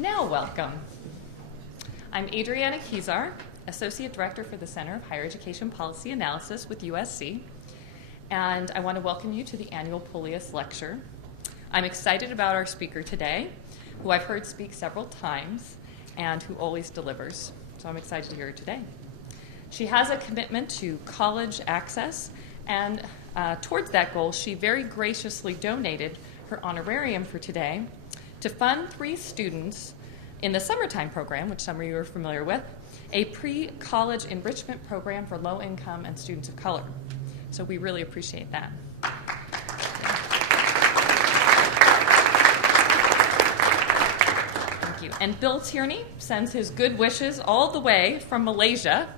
Now welcome. I'm Adriana Kizar, Associate Director for the Center of Higher Education Policy Analysis with USC, and I want to welcome you to the annual Pullias Lecture. I'm excited about our speaker today, who I've heard speak several times and who always delivers, so I'm excited to hear her today. She has a commitment to college access, and towards that goal, she very graciously donated her honorarium for today to fund 3 students in the summertime program, which some of you are familiar with, a pre-college enrichment program for low-income and students of color. So we really appreciate that. Thank you. And Bill Tierney sends his good wishes all the way from Malaysia,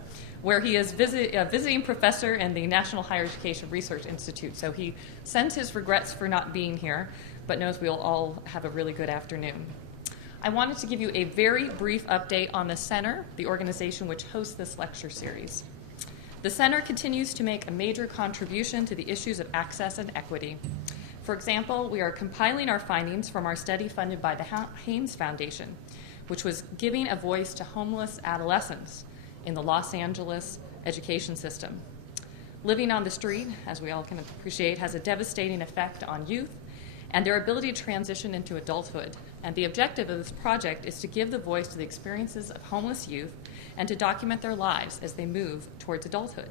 where he is a visiting professor in the National Higher Education Research Institute. So he sends his regrets for not being here, but knows we'll all have a really good afternoon. I wanted to give you a very brief update on the Center, the organization which hosts this lecture series. The Center continues to make a major contribution to the issues of access and equity. For example, we are compiling our findings from our study funded by the Haynes Foundation, which was giving a voice to homeless adolescents in the Los Angeles education system. Living on the street, as we all can appreciate, has a devastating effect on youth and their ability to transition into adulthood. And the objective of this project is to give the voice to the experiences of homeless youth and to document their lives as they move towards adulthood.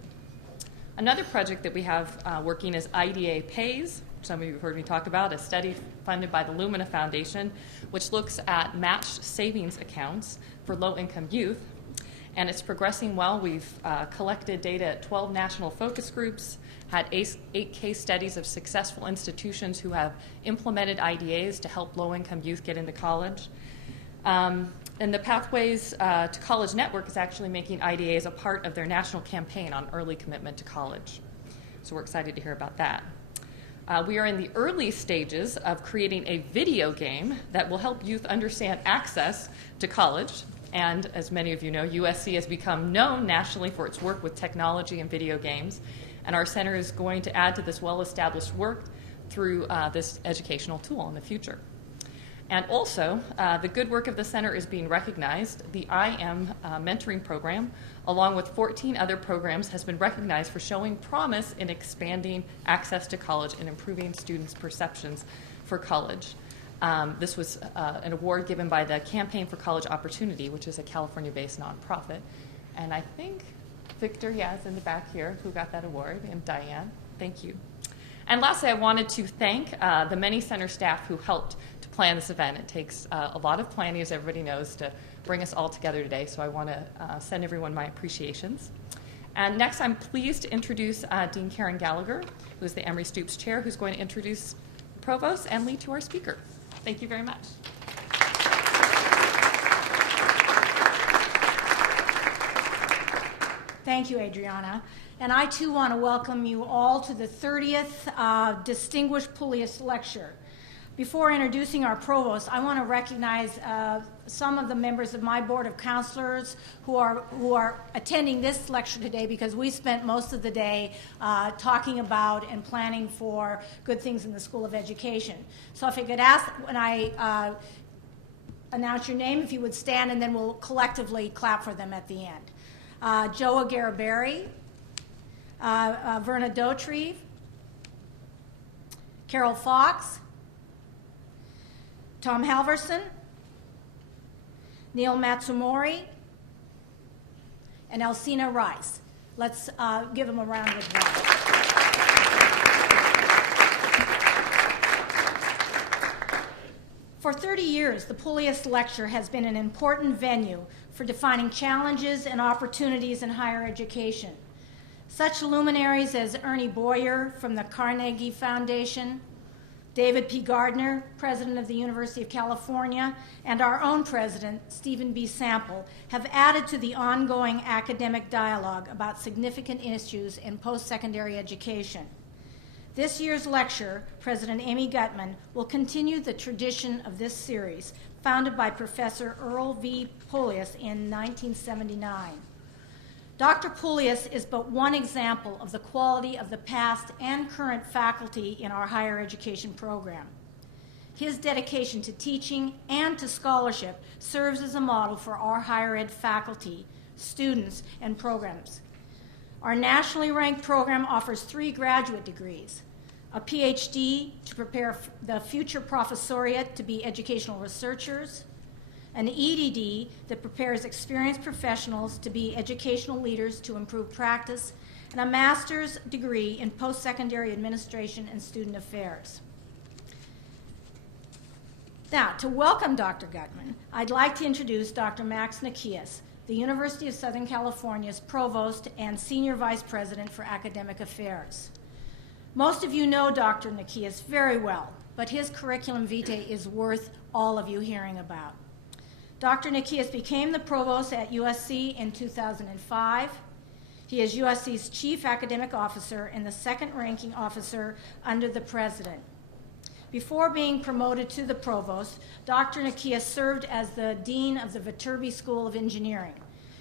Another project that we have working is IDA Pays. Some of you have heard me talk about a study funded by the Lumina Foundation, which looks at matched savings accounts for low-income youth. And it's progressing well. We've collected data at 12 national focus groups, had 8 case studies of successful institutions who have implemented IDAs to help low-income youth get into college. And the Pathways to College Network is actually making IDAs a part of their national campaign on early commitment to college. So we're excited to hear about that. We are in the early stages of creating a video game that will help youth understand access to college. And as many of you know, USC has become known nationally for its work with technology and video games. And our center is going to add to this well-established work through this educational tool in the future. And also, the good work of the center is being recognized. The IM mentoring program, along with 14 other programs, has been recognized for showing promise in expanding access to college and improving students' perceptions for college. This was an award given by the Campaign for College Opportunity, which is a California-based nonprofit. And I think Victor, is in the back here, who got that award, and Diane, thank you. And lastly, I wanted to thank the many center staff who helped to plan this event. It takes a lot of planning, as everybody knows, to bring us all together today, so I want to send everyone my appreciations. And next, I'm pleased to introduce Dean Karen Gallagher, who is the Emory Stoops Chair, who's going to introduce the Provost and lead to our speaker. Thank you very much. Thank you, Adriana. And I, too, want to welcome you all to the 30th Distinguished Pullias Lecture. Before introducing our provost, I want to recognize some of the members of my Board of Counselors who are attending this lecture today, because we spent most of the day talking about and planning for good things in the School of Education. So if I could ask, when I announce your name, if you would stand, and then we'll collectively clap for them at the end. Joa Garibari, Verna Dautrieve, Carol Fox, Tom Halverson, Neil Matsumori, and Elsina Rice. Let's give them a round of applause. For 30 years, the Pullias Lecture has been an important venue for defining challenges and opportunities in higher education. Such luminaries as Ernie Boyer from the Carnegie Foundation, David P. Gardner, president of the University of California, and our own president, Stephen B. Sample, have added to the ongoing academic dialogue about significant issues in post-secondary education. This year's lecture, President Amy Gutmann, will continue the tradition of this series, founded by Professor Earl V. Pullias in 1979. Dr. Pullias is but one example of the quality of the past and current faculty in our higher education program. His dedication to teaching and to scholarship serves as a model for our higher ed faculty, students, and programs. Our nationally ranked program offers 3 graduate degrees: a PhD to prepare the future professoriate to be educational researchers, an EDD that prepares experienced professionals to be educational leaders to improve practice, and a master's degree in post-secondary administration and student affairs. Now, to welcome Dr. Gutmann, I'd like to introduce Dr. Max Nikias, the University of Southern California's Provost and Senior Vice President for Academic Affairs. Most of you know Dr. Nikias very well, but his curriculum vitae is worth all of you hearing about. Dr. Nikias became the Provost at USC in 2005. He is USC's Chief Academic Officer and the second ranking officer under the President. Before being promoted to the Provost, Dr. Nikias served as the Dean of the Viterbi School of Engineering.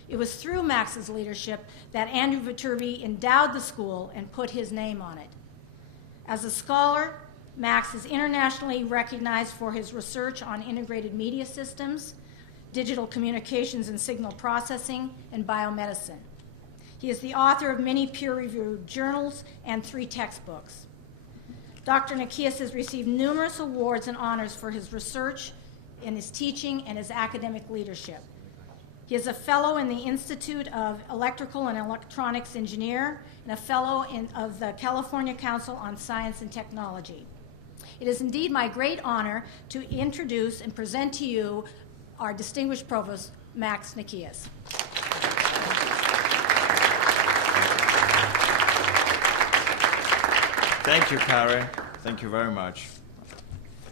It was through Max's leadership that Andrew Viterbi endowed the school and put his name on it. As a scholar, Max is internationally recognized for his research on integrated media systems, digital communications and signal processing, and biomedicine. He is the author of many peer-reviewed journals and 3 textbooks. Dr. Nikias has received numerous awards and honors for his research, in his teaching, and his academic leadership. He is a fellow in the Institute of Electrical and Electronics Engineer and a fellow of the California Council on Science and Technology. It is indeed my great honor to introduce and present to you our distinguished Provost, Max Nikias. Thank you, Karen. Thank you very much.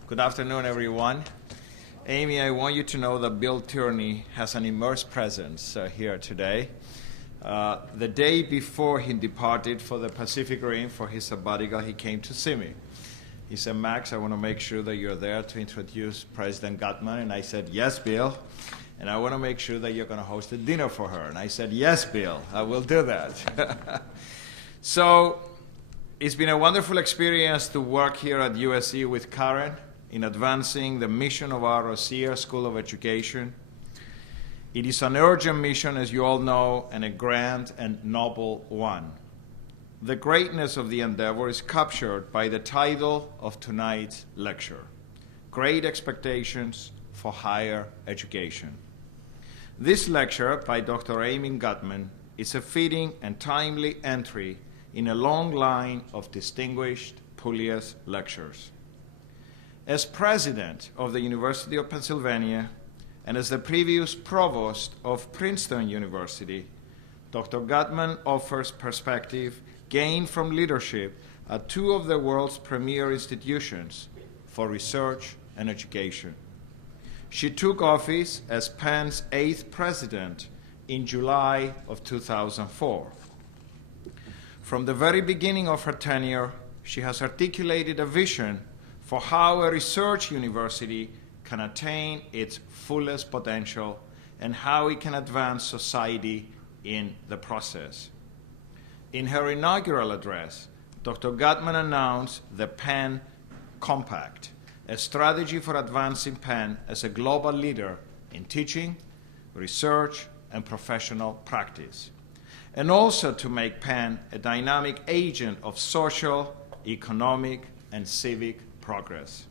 Good afternoon, everyone. Amy, I want you to know that Bill Tierney has an immersed presence here today. The day before he departed for the Pacific Rim for his sabbatical, he came to see me. He said, Max, I want to make sure that you're there to introduce President Gutmann. And I said, yes, Bill. And I want to make sure that you're going to host a dinner for her. And I said, yes, Bill, I will do that. So it's been a wonderful experience to work here at USC with Karen in advancing the mission of our Rossier School of Education. It is an urgent mission, as you all know, and a grand and noble one. The greatness of the endeavor is captured by the title of tonight's lecture, Great Expectations for Higher Education. This lecture by Dr. Amy Gutmann is a fitting and timely entry in a long line of distinguished Pullias Lectures. As president of the University of Pennsylvania and as the previous provost of Princeton University, Dr. Gutmann offers perspective gained from leadership at 2 of the world's premier institutions for research and education. She took office as Penn's 8th president in July of 2004. From the very beginning of her tenure, she has articulated a vision for how a research university can attain its fullest potential and how it can advance society in the process. In her inaugural address, Dr. Gutmann announced the Penn Compact, a strategy for advancing Penn as a global leader in teaching, research, and professional practice, and also to make Penn a dynamic agent of social, economic, and civic progress.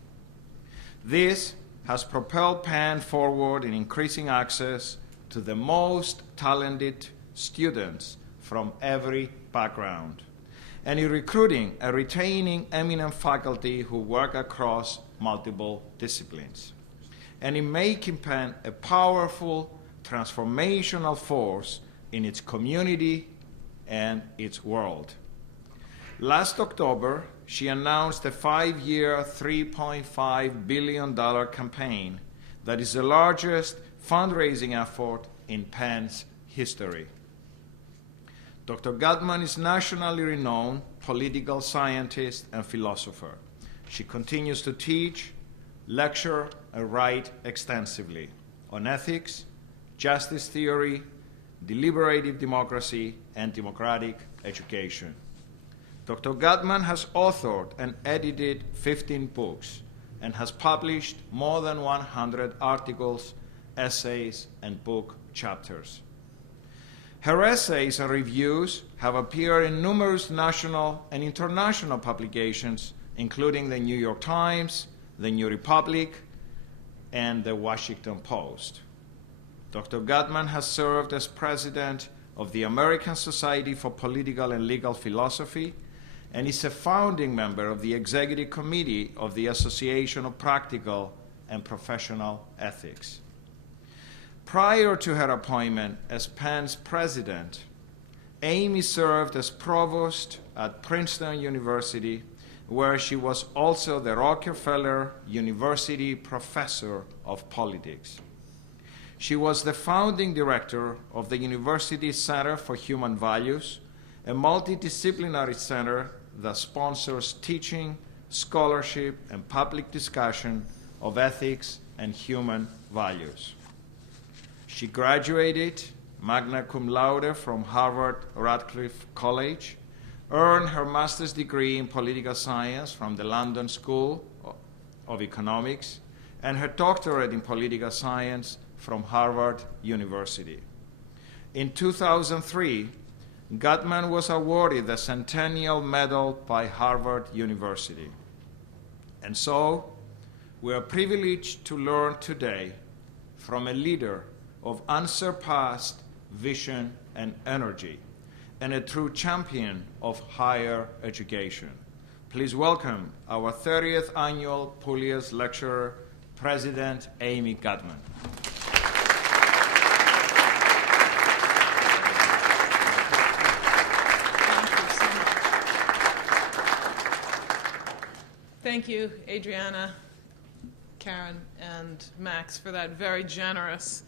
This has propelled Penn forward in increasing access to the most talented students from every background, and in recruiting and retaining eminent faculty who work across multiple disciplines, and in making Penn a powerful, transformational force in its community and its world. Last October, she announced a 5-year, $3.5 billion campaign that is the largest fundraising effort in Penn's history. Dr. Gutmann is nationally renowned political scientist and philosopher. She continues to teach, lecture, and write extensively on ethics, justice theory, deliberative democracy, and democratic education. Dr. Gutmann has authored and edited 15 books and has published more than 100 articles, essays, and book chapters. Her essays and reviews have appeared in numerous national and international publications, including the New York Times, the New Republic, and the Washington Post. Dr. Gutmann has served as president of the American Society for Political and Legal Philosophy and is a founding member of the executive committee of the Association of Practical and Professional Ethics. Prior to her appointment as Penn's president, Amy served as provost at Princeton University, where she was also the Rockefeller University Professor of Politics. She was the founding director of the University's Center for Human Values, a multidisciplinary center that sponsors teaching, scholarship, and public discussion of ethics and human values. She graduated magna cum laude from Harvard-Radcliffe College, earned her master's degree in political science from the London School of Economics, and her doctorate in political science from Harvard University. In 2003, Gutmann was awarded the Centennial Medal by Harvard University. And so, we are privileged to learn today from a leader of unsurpassed vision and energy, and a true champion of higher education. Please welcome our 30th annual Pullias Lecture, President Amy Gutmann. Thank you, Adriana, Karen, and Max, for that very generous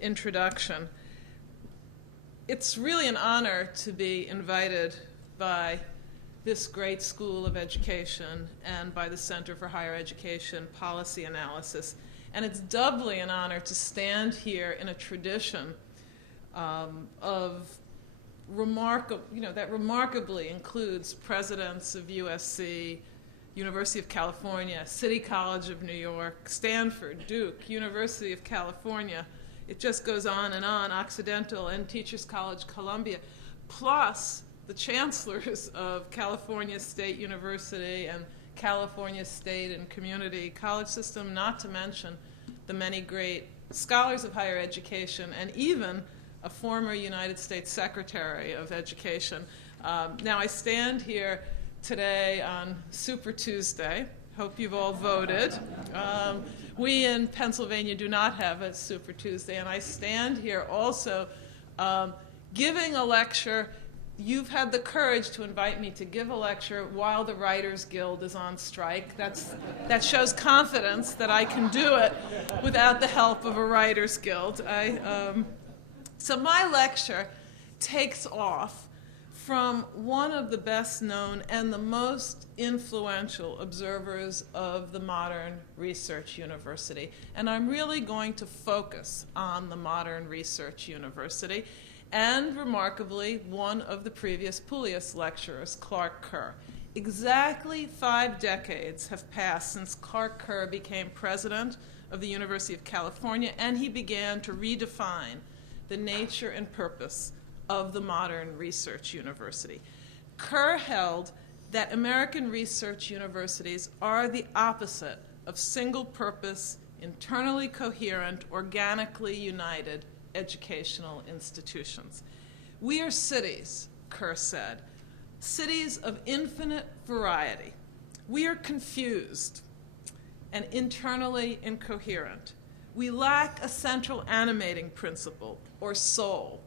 introduction. It's really an honor to be invited by this great school of education and by the Center for Higher Education Policy Analysis. And it's doubly an honor to stand here in a tradition of that remarkably includes presidents of USC, University of California, City College of New York, Stanford, Duke, University of California. It just goes on, Occidental and Teachers College, Columbia, plus the chancellors of California State University and California State and Community College System, not to mention the many great scholars of higher education and even a former United States Secretary of Education. Now I stand here today on Super Tuesday. Hope you've all voted. We in Pennsylvania do not have a Super Tuesday, and I stand here also giving a lecture. You've had the courage to invite me to give a lecture while the Writers Guild is on strike. That shows confidence that I can do it without the help of a Writers Guild. So my lecture takes off from one of the best known and the most influential observers of the modern research university. And I'm really going to focus on the modern research university and, remarkably, one of the previous Pullias lecturers, Clark Kerr. Exactly 5 decades have passed since Clark Kerr became president of the University of California, and he began to redefine the nature and purpose of the modern research university. Kerr held that American research universities are the opposite of single-purpose, internally coherent, organically united educational institutions. We are cities, Kerr said, cities of infinite variety. We are confused and internally incoherent. We lack a central animating principle, or soul.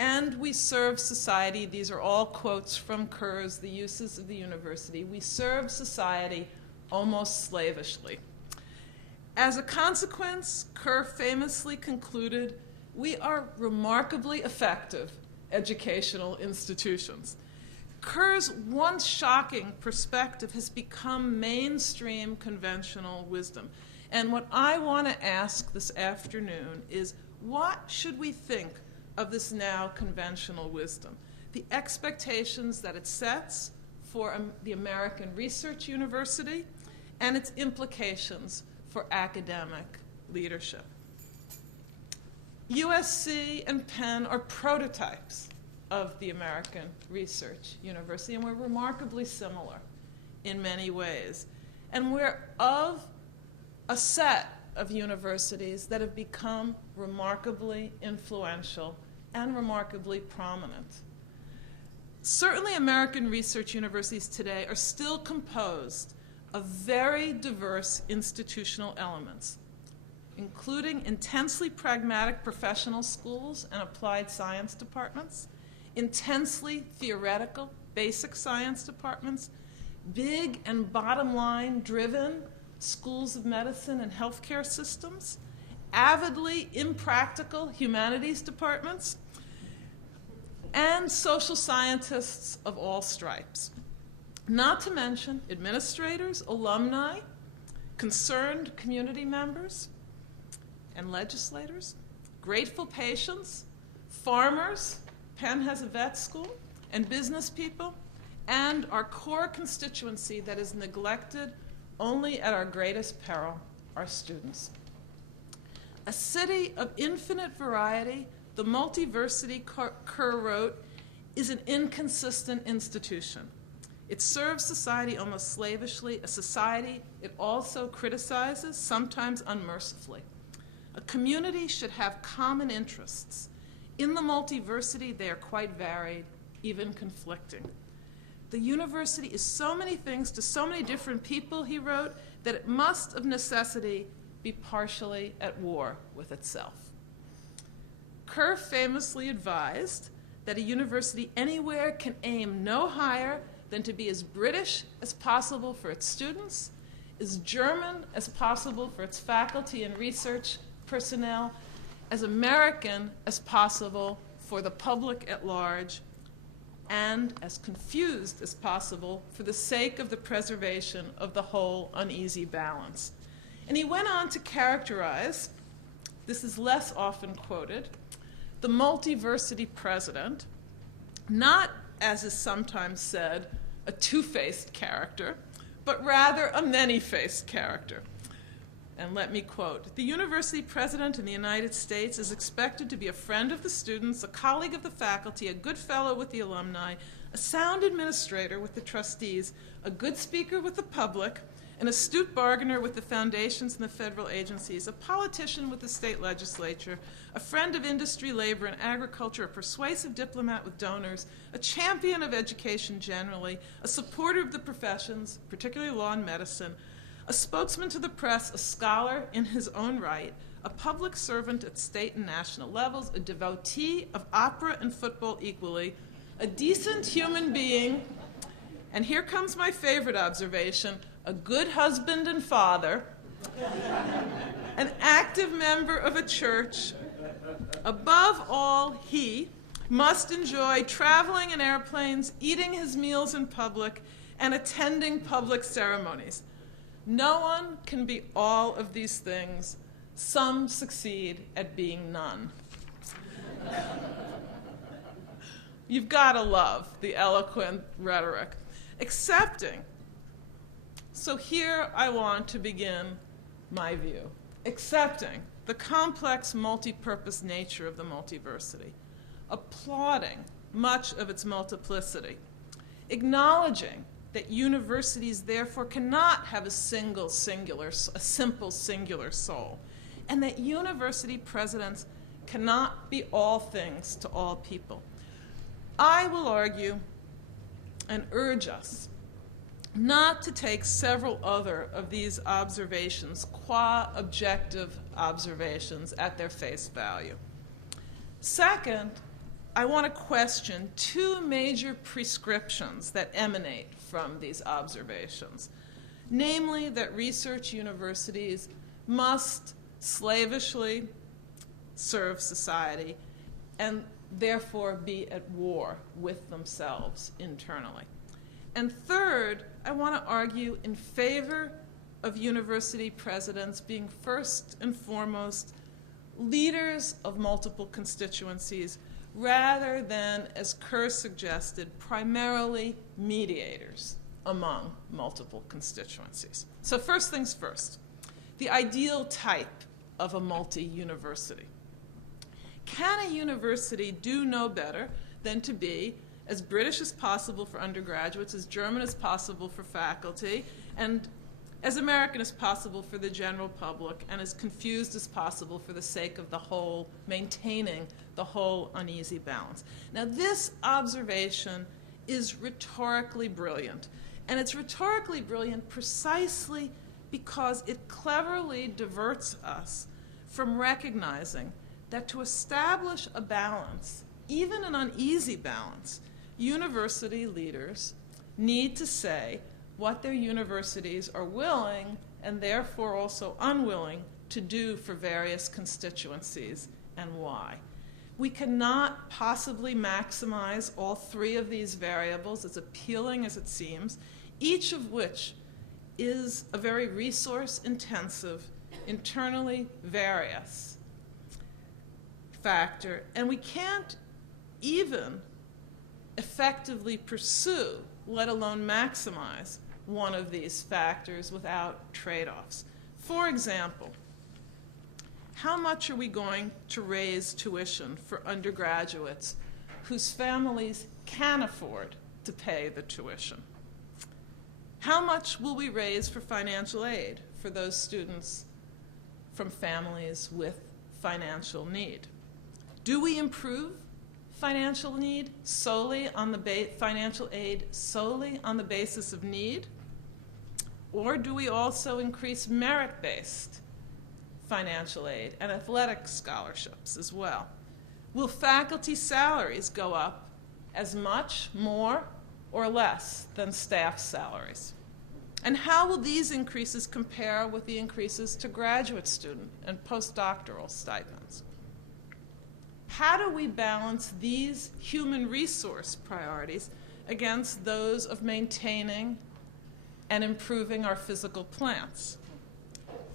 And we serve society, these are all quotes from Kerr's The Uses of the University, we serve society almost slavishly. As a consequence, Kerr famously concluded, we are remarkably effective educational institutions. Kerr's once shocking perspective has become mainstream conventional wisdom. And what I want to ask this afternoon is, what should we think of this now conventional wisdom? The expectations that it sets for the American Research University and its implications for academic leadership. USC and Penn are prototypes of the American research university, and we're remarkably similar in many ways. And we're of a set of universities that have become remarkably influential and remarkably prominent. Certainly, American research universities today are still composed of very diverse institutional elements, including intensely pragmatic professional schools and applied science departments, intensely theoretical basic science departments, big and bottom-line driven schools of medicine and healthcare systems, avidly impractical humanities departments, and social scientists of all stripes. Not to mention administrators, alumni, concerned community members, and legislators, grateful patients, farmers, Penn has a vet school, and business people, and our core constituency that is neglected only at our greatest peril, our students. A city of infinite variety, the Multiversity Kerr wrote, is an inconsistent institution. It serves society almost slavishly, a society it also criticizes, sometimes unmercifully. A community should have common interests. In the multiversity, they are quite varied, even conflicting. The university is so many things to so many different people, he wrote, that it must of necessity be partially at war with itself. Kerr famously advised that a university anywhere can aim no higher than to be as British as possible for its students, as German as possible for its faculty and research personnel, as American as possible for the public at large, and as confused as possible for the sake of the preservation of the whole uneasy balance. And he went on to characterize, this is less often quoted, the multiversity president, not, as is sometimes said, a two-faced character, but rather a many-faced character. And let me quote, "The university president in the United States is expected to be a friend of the students, a colleague of the faculty, a good fellow with the alumni, a sound administrator with the trustees, a good speaker with the public, an astute bargainer with the foundations and the federal agencies, a politician with the state legislature, a friend of industry, labor, and agriculture, a persuasive diplomat with donors, a champion of education generally, a supporter of the professions, particularly law and medicine, a spokesman to the press, a scholar in his own right, a public servant at state and national levels, a devotee of opera and football equally, a decent human being, and here comes my favorite observation, a good husband and father, an active member of a church. Above all, he must enjoy traveling in airplanes, eating his meals in public, and attending public ceremonies. No one can be all of these things. Some succeed at being none." You've got to love the eloquent rhetoric. Accepting. So here I want to begin my view. Accepting the complex multi-purpose nature of the multiversity. Applauding much of its multiplicity. Acknowledging that universities therefore cannot have a simple singular soul, and that university presidents cannot be all things to all people. I will argue and urge us not to take several other of these observations, qua objective observations, at their face value. Second, I want to question two major prescriptions that emanate from these observations, namely that research universities must slavishly serve society and therefore be at war with themselves internally. And third, I want to argue in favor of university presidents being first and foremost leaders of multiple constituencies rather than, as Kerr suggested, primarily mediators among multiple constituencies. So first things first, the ideal type of a multi-university. Can a university do no better than to be as British as possible for undergraduates, as German as possible for faculty, and as American as possible for the general public, and as confused as possible for the sake of the whole, maintaining the whole uneasy balance? Now, this observation is rhetorically brilliant, and it's rhetorically brilliant precisely because it cleverly diverts us from recognizing that to establish a balance, even an uneasy balance, university leaders need to say what their universities are willing and therefore also unwilling to do for various constituencies and why. We cannot possibly maximize all three of these variables, as appealing as it seems, each of which is a very resource-intensive, internally various factor, and we can't even effectively pursue, let alone maximize, one of these factors without trade-offs. For example, how much are we going to raise tuition for undergraduates whose families can afford to pay the tuition? How much will we raise for financial aid for those students from families with financial need? Do we improve financial need solely on the financial aid solely on the basis of need? Or do we also increase merit-based financial aid and athletic scholarships as well? Will faculty salaries go up as much, more, or less than staff salaries? And how will these increases compare with the increases to graduate student and postdoctoral stipends? How do we balance these human resource priorities against those of maintaining and improving our physical plants?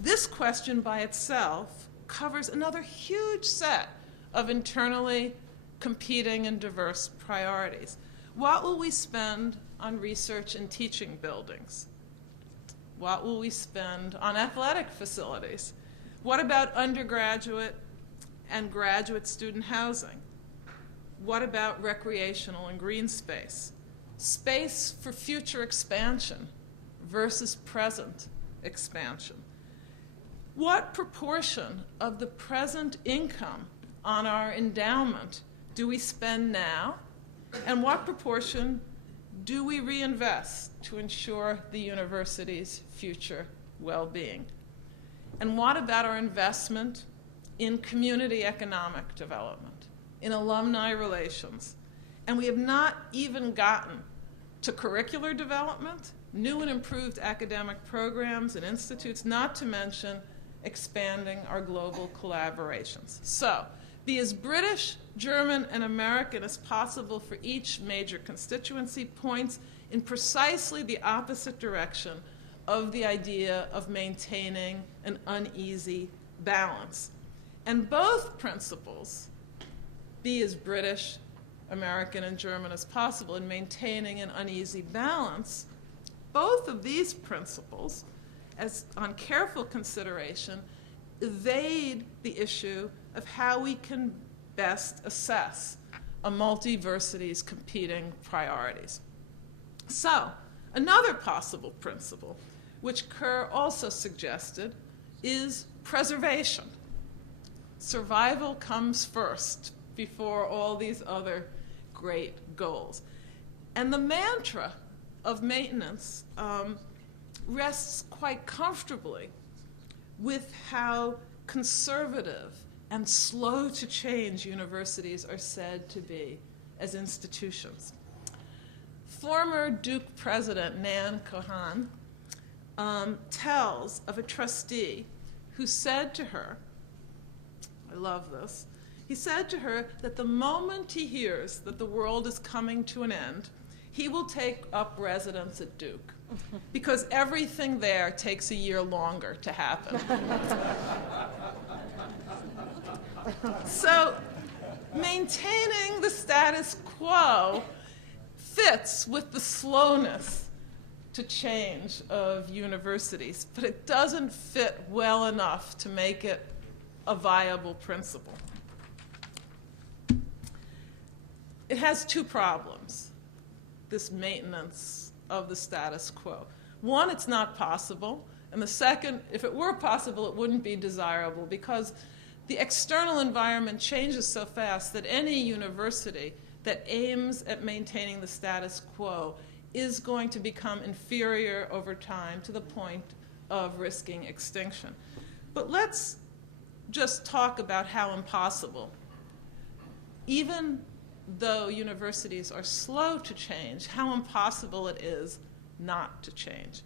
This question by itself covers another huge set of internally competing and diverse priorities. What will we spend on research and teaching buildings? What will we spend on athletic facilities? What about undergraduate and graduate student housing? What about recreational and green space? Space for future expansion versus present expansion. What proportion of the present income on our endowment do we spend now? And what proportion do we reinvest to ensure the university's future well-being? And what about our investment in community economic development, in alumni relations? And we have not even gotten to curricular development, new and improved academic programs and institutes, not to mention expanding our global collaborations. So, be as British, German, and American as possible for each major constituency points in precisely the opposite direction of the idea of maintaining an uneasy balance. And both principles, be as British, American, and German as possible in maintaining an uneasy balance, both of these principles, as on careful consideration, evade the issue of how we can best assess a multiversity's competing priorities. So, another possible principle, which Kerr also suggested, is preservation. Survival comes first before all these other great goals. And the mantra of maintenance rests quite comfortably with how conservative and slow to change universities are said to be as institutions. Former Duke President Nan Cohen tells of a trustee who said to her, I love this, he said to her that the moment he hears that the world is coming to an end, he will take up residence at Duke, because everything there takes a year longer to happen. So maintaining the status quo fits with the slowness to change of universities, but it doesn't fit well enough to make it a viable principle. It has two problems, this maintenance of the status quo. One, it's not possible, and the second, if it were possible, it wouldn't be desirable because the external environment changes so fast that any university that aims at maintaining the status quo is going to become inferior over time to the point of risking extinction. But let's just talk about how impossible, even though universities are slow to change, how impossible it is not to change.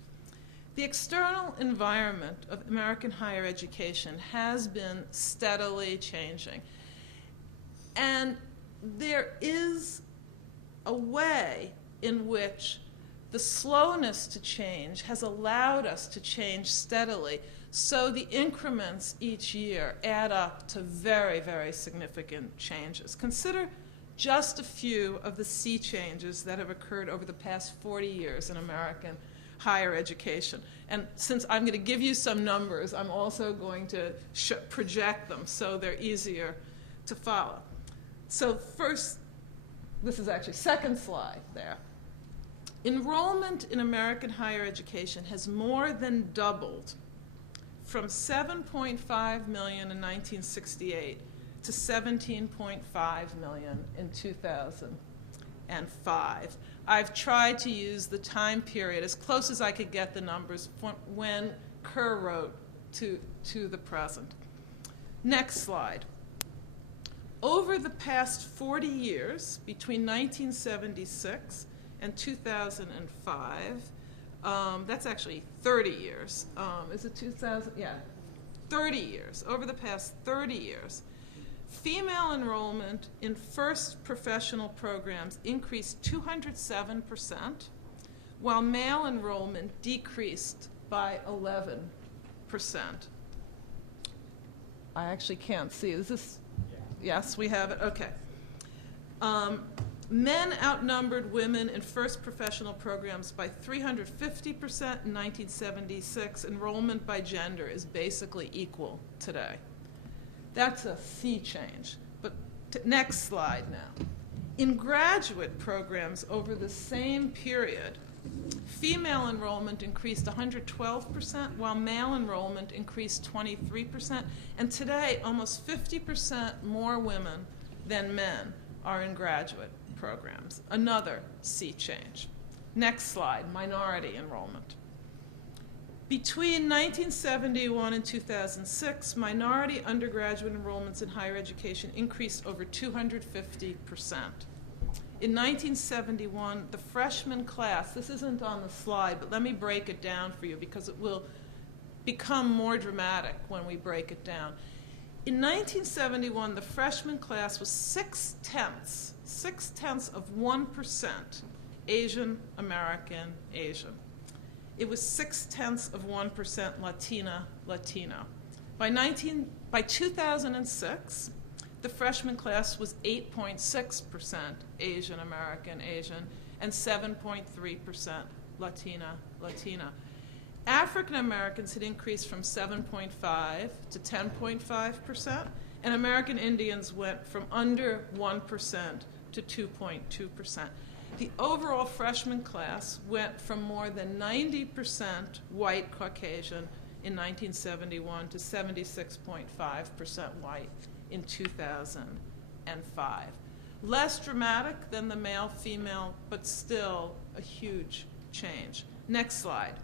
The external environment of American higher education has been steadily changing. And there is a way in which the slowness to change has allowed us to change steadily, so the increments each year add up to very, very significant changes. Consider just a few of the sea changes that have occurred over the past 40 years in American higher education. And since I'm going to give you some numbers, I'm also going to project them so they're easier to follow. So first, this is actually second slide there. Enrollment in American higher education has more than doubled from 7.5 million in 1968 to 17.5 million in 2005. I've tried to use the time period as close as I could get the numbers when Kerr wrote to the present. Next slide. Over the past 40 years, between 1976 and 2005, that's actually 30 years. Is it 2000? Yeah, 30 years. Over the past 30 years, female enrollment in first professional programs increased 207%, while male enrollment decreased by 11%. I actually can't see. Is this? Yes, we have it. Okay. Men outnumbered women in first professional programs by 350% in 1976. Enrollment by gender is basically equal today. That's a sea change. But next slide now. In graduate programs over the same period, female enrollment increased 112%, while male enrollment increased 23%. And today, almost 50% more women than men are in graduate programs. Another sea change. Next slide, minority enrollment. Between 1971 and 2006, minority undergraduate enrollments in higher education increased over 250%. In 1971, the freshman class, this isn't on the slide, but let me break it down for you because it will become more dramatic when we break it down. In 1971, the freshman class was 6/10 of 1% Asian American Asian. It was 6/10 of 1% Latina Latino. By 2006, the freshman class was 8.6% Asian American Asian and 7.3% Latina Latina. African Americans had increased from 7.5 to 10.5%, and American Indians went from under 1% to 2.2%. The overall freshman class went from more than 90% white Caucasian in 1971 to 76.5% white in 2005. Less dramatic than the male-female, but still a huge change. Next slide.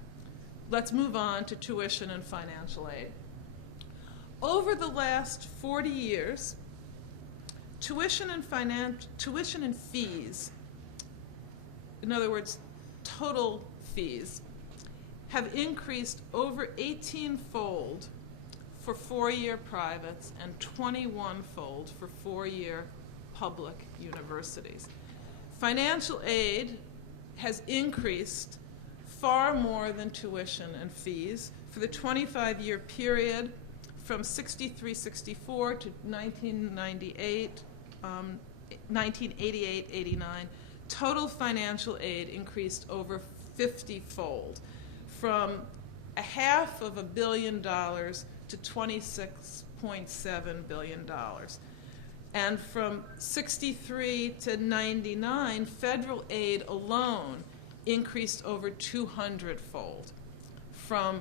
Let's move on to tuition and financial aid. Over the last 40 years, tuition and fees, in other words, total fees, have increased over 18-fold for four-year privates and 21-fold for four-year public universities. Financial aid has increased far more than tuition and fees for the 25-year period from 63-64 to 1988-89. Total financial aid increased over 50-fold, from $500 million to $26.7 billion. And from 63 to 99, federal aid alone increased over 200-fold, from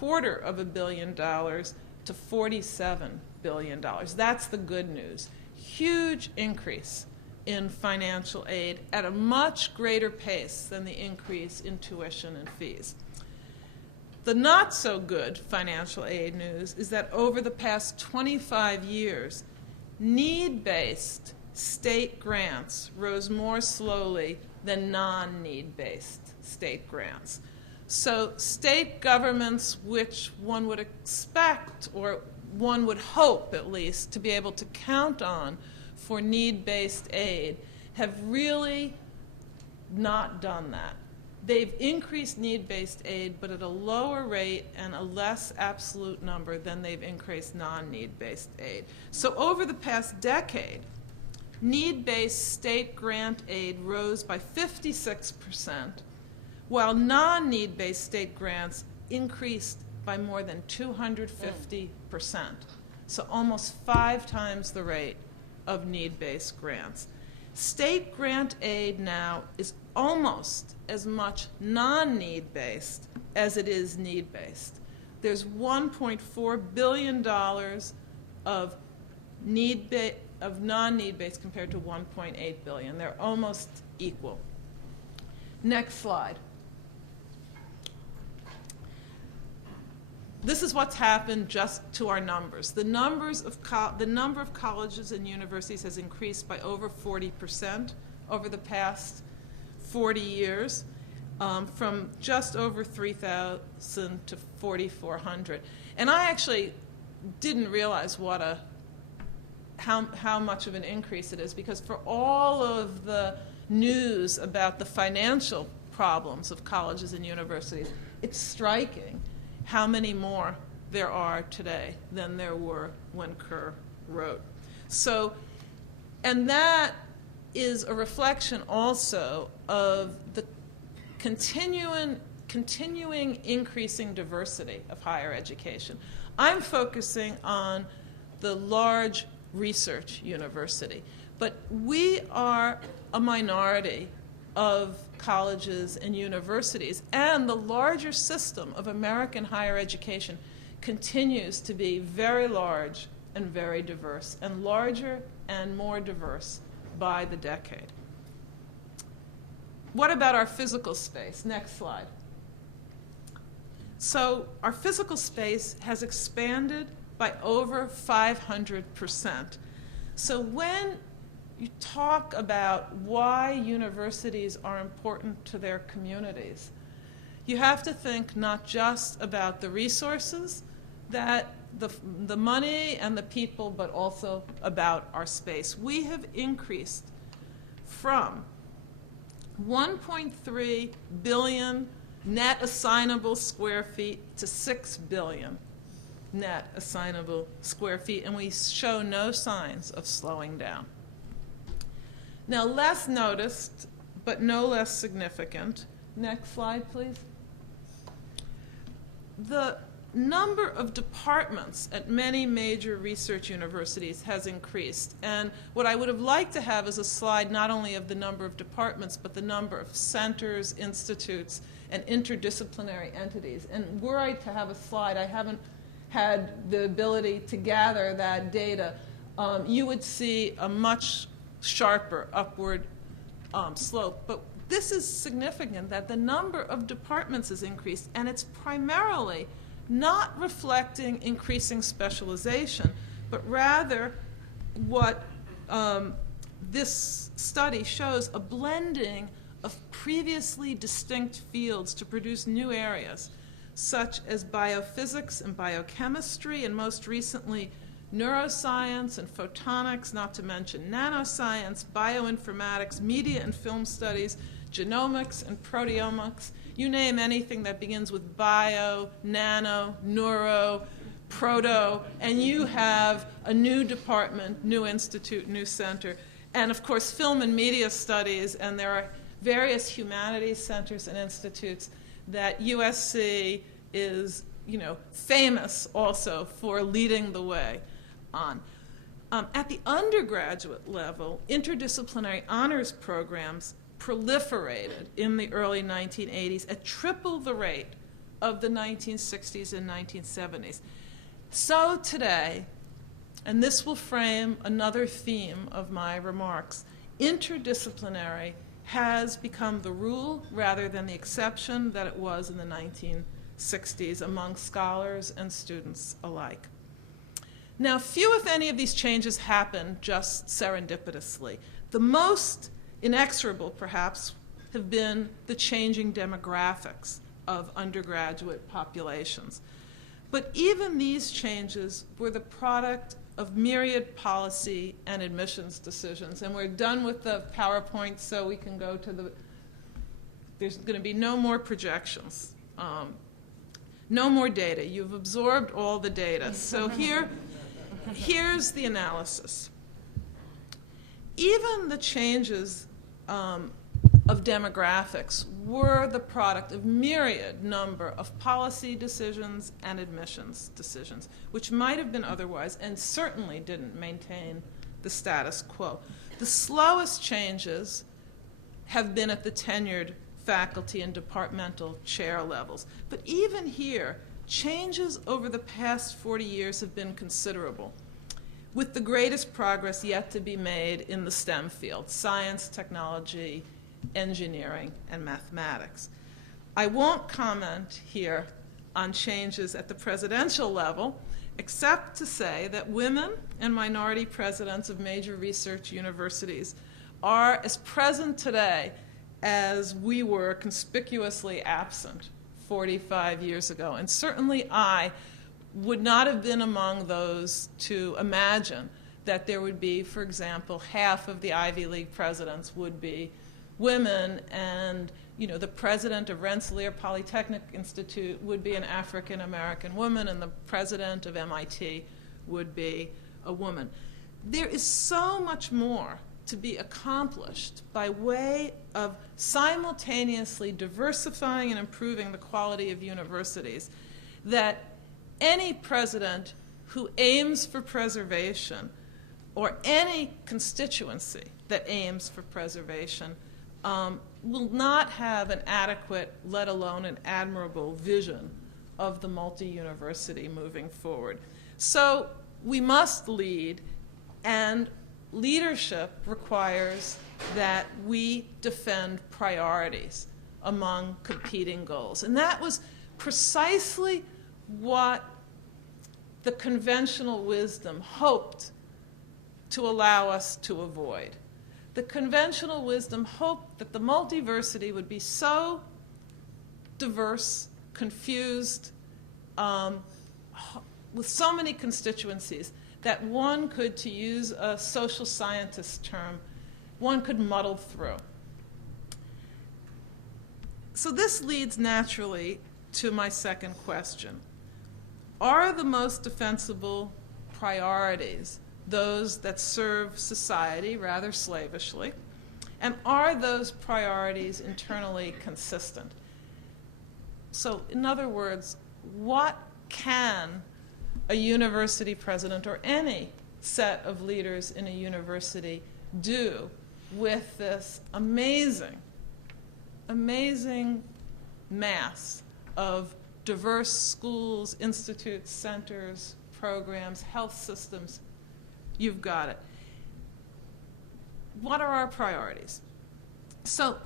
$250 million to $47 billion. That's the good news. Huge increase in financial aid at a much greater pace than the increase in tuition and fees. The not so good financial aid news is that over the past 25 years, need-based state grants rose more slowly than non-need-based state grants. So state governments, which one would expect, or one would hope at least, to be able to count on for need-based aid, have really not done that. They've increased need-based aid, but at a lower rate and a less absolute number than they've increased non-need-based aid. So over the past decade, need-based state grant aid rose by 56%, while non-need-based state grants increased by more than 250%. So almost 5 times the rate of need-based grants. State grant aid now is almost as much non-need-based as it is need-based. There's $1.4 billion of non-need-based compared to $1.8 billion. They're almost equal. Next slide. This is what's happened just to our numbers. The number of colleges and universities has increased by over 40% over the past 40 years, from just over 3,000 to 4,400. And I actually didn't realize how much of an increase it is, because for all of the news about the financial problems of colleges and universities, it's striking how many more there are today than there were when Kerr wrote. So, and that is a reflection also of the continuing increasing diversity of higher education. I'm focusing on the large research university, but we are a minority of colleges and universities, and the larger system of American higher education continues to be very large and very diverse, and larger and more diverse by the decade. What about our physical space? Next slide. So our physical space has expanded by over 500%. So when you talk about why universities are important to their communities, you have to think not just about the resources, that the money and the people, but also about our space. We have increased from 1.3 billion net assignable square feet to 6 billion net assignable square feet, and we show no signs of slowing down. Now, less noticed, but no less significant. Next slide, please. The number of departments at many major research universities has increased. And what I would have liked to have is a slide not only of the number of departments, but the number of centers, institutes, and interdisciplinary entities. And were I to have a slide, I haven't had the ability to gather that data. You would see a much sharper upward slope. But this is significant that the number of departments has increased, and it's primarily not reflecting increasing specialization, but rather what this study shows, a blending of previously distinct fields to produce new areas, such as biophysics and biochemistry, and most recently neuroscience and photonics, not to mention nanoscience, bioinformatics, media and film studies, genomics and proteomics. You name anything that begins with bio, nano, neuro, proto, and you have a new department, new institute, new center. And of course, film and media studies, and there are various humanities centers and institutes that USC is, famous also for leading the way on. At the undergraduate level, interdisciplinary honors programs proliferated in the early 1980s at triple the rate of the 1960s and 1970s. So today, and this will frame another theme of my remarks, interdisciplinary has become the rule rather than the exception that it was in the 1960s among scholars and students alike. Now, few, if any, of these changes happen just serendipitously. The most inexorable, perhaps, have been the changing demographics of undergraduate populations. But even these changes were the product of myriad policy and admissions decisions. And we're done with the PowerPoint, so we can go to the, there's going to be no more projections, no more data. You've absorbed all the data. So here's the analysis. Even the changes of demographics were the product of myriad number of policy decisions and admissions decisions, which might have been otherwise and certainly didn't maintain the status quo. The slowest changes have been at the tenured faculty and departmental chair levels. But even here, changes over the past 40 years have been considerable, with the greatest progress yet to be made in the STEM field: science, technology, engineering, and mathematics. I won't comment here on changes at the presidential level, except to say that women and minority presidents of major research universities are as present today as we were conspicuously absent 45 years ago. And certainly I would not have been among those to imagine that there would be, for example, half of the Ivy League presidents would be women, and the president of Rensselaer Polytechnic Institute would be an African American woman, and the president of MIT would be a woman. There is so much more to be accomplished by way of simultaneously diversifying and improving the quality of universities that any president who aims for preservation, or any constituency that aims for preservation, will not have an adequate, let alone an admirable, vision of the multi-university moving forward. So we must lead, and leadership requires that we defend priorities among competing goals. And that was precisely what the conventional wisdom hoped to allow us to avoid. The conventional wisdom hoped that the multiversity would be so diverse, confused, with so many constituencies that one could, to use a social scientist term, one could muddle through. So this leads naturally to my second question. Are the most defensible priorities those that serve society rather slavishly? And are those priorities internally consistent? So in other words, what can a university president or any set of leaders in a university do with this amazing, amazing mass of diverse schools, institutes, centers, programs, health systems? You've got it. What are our priorities? So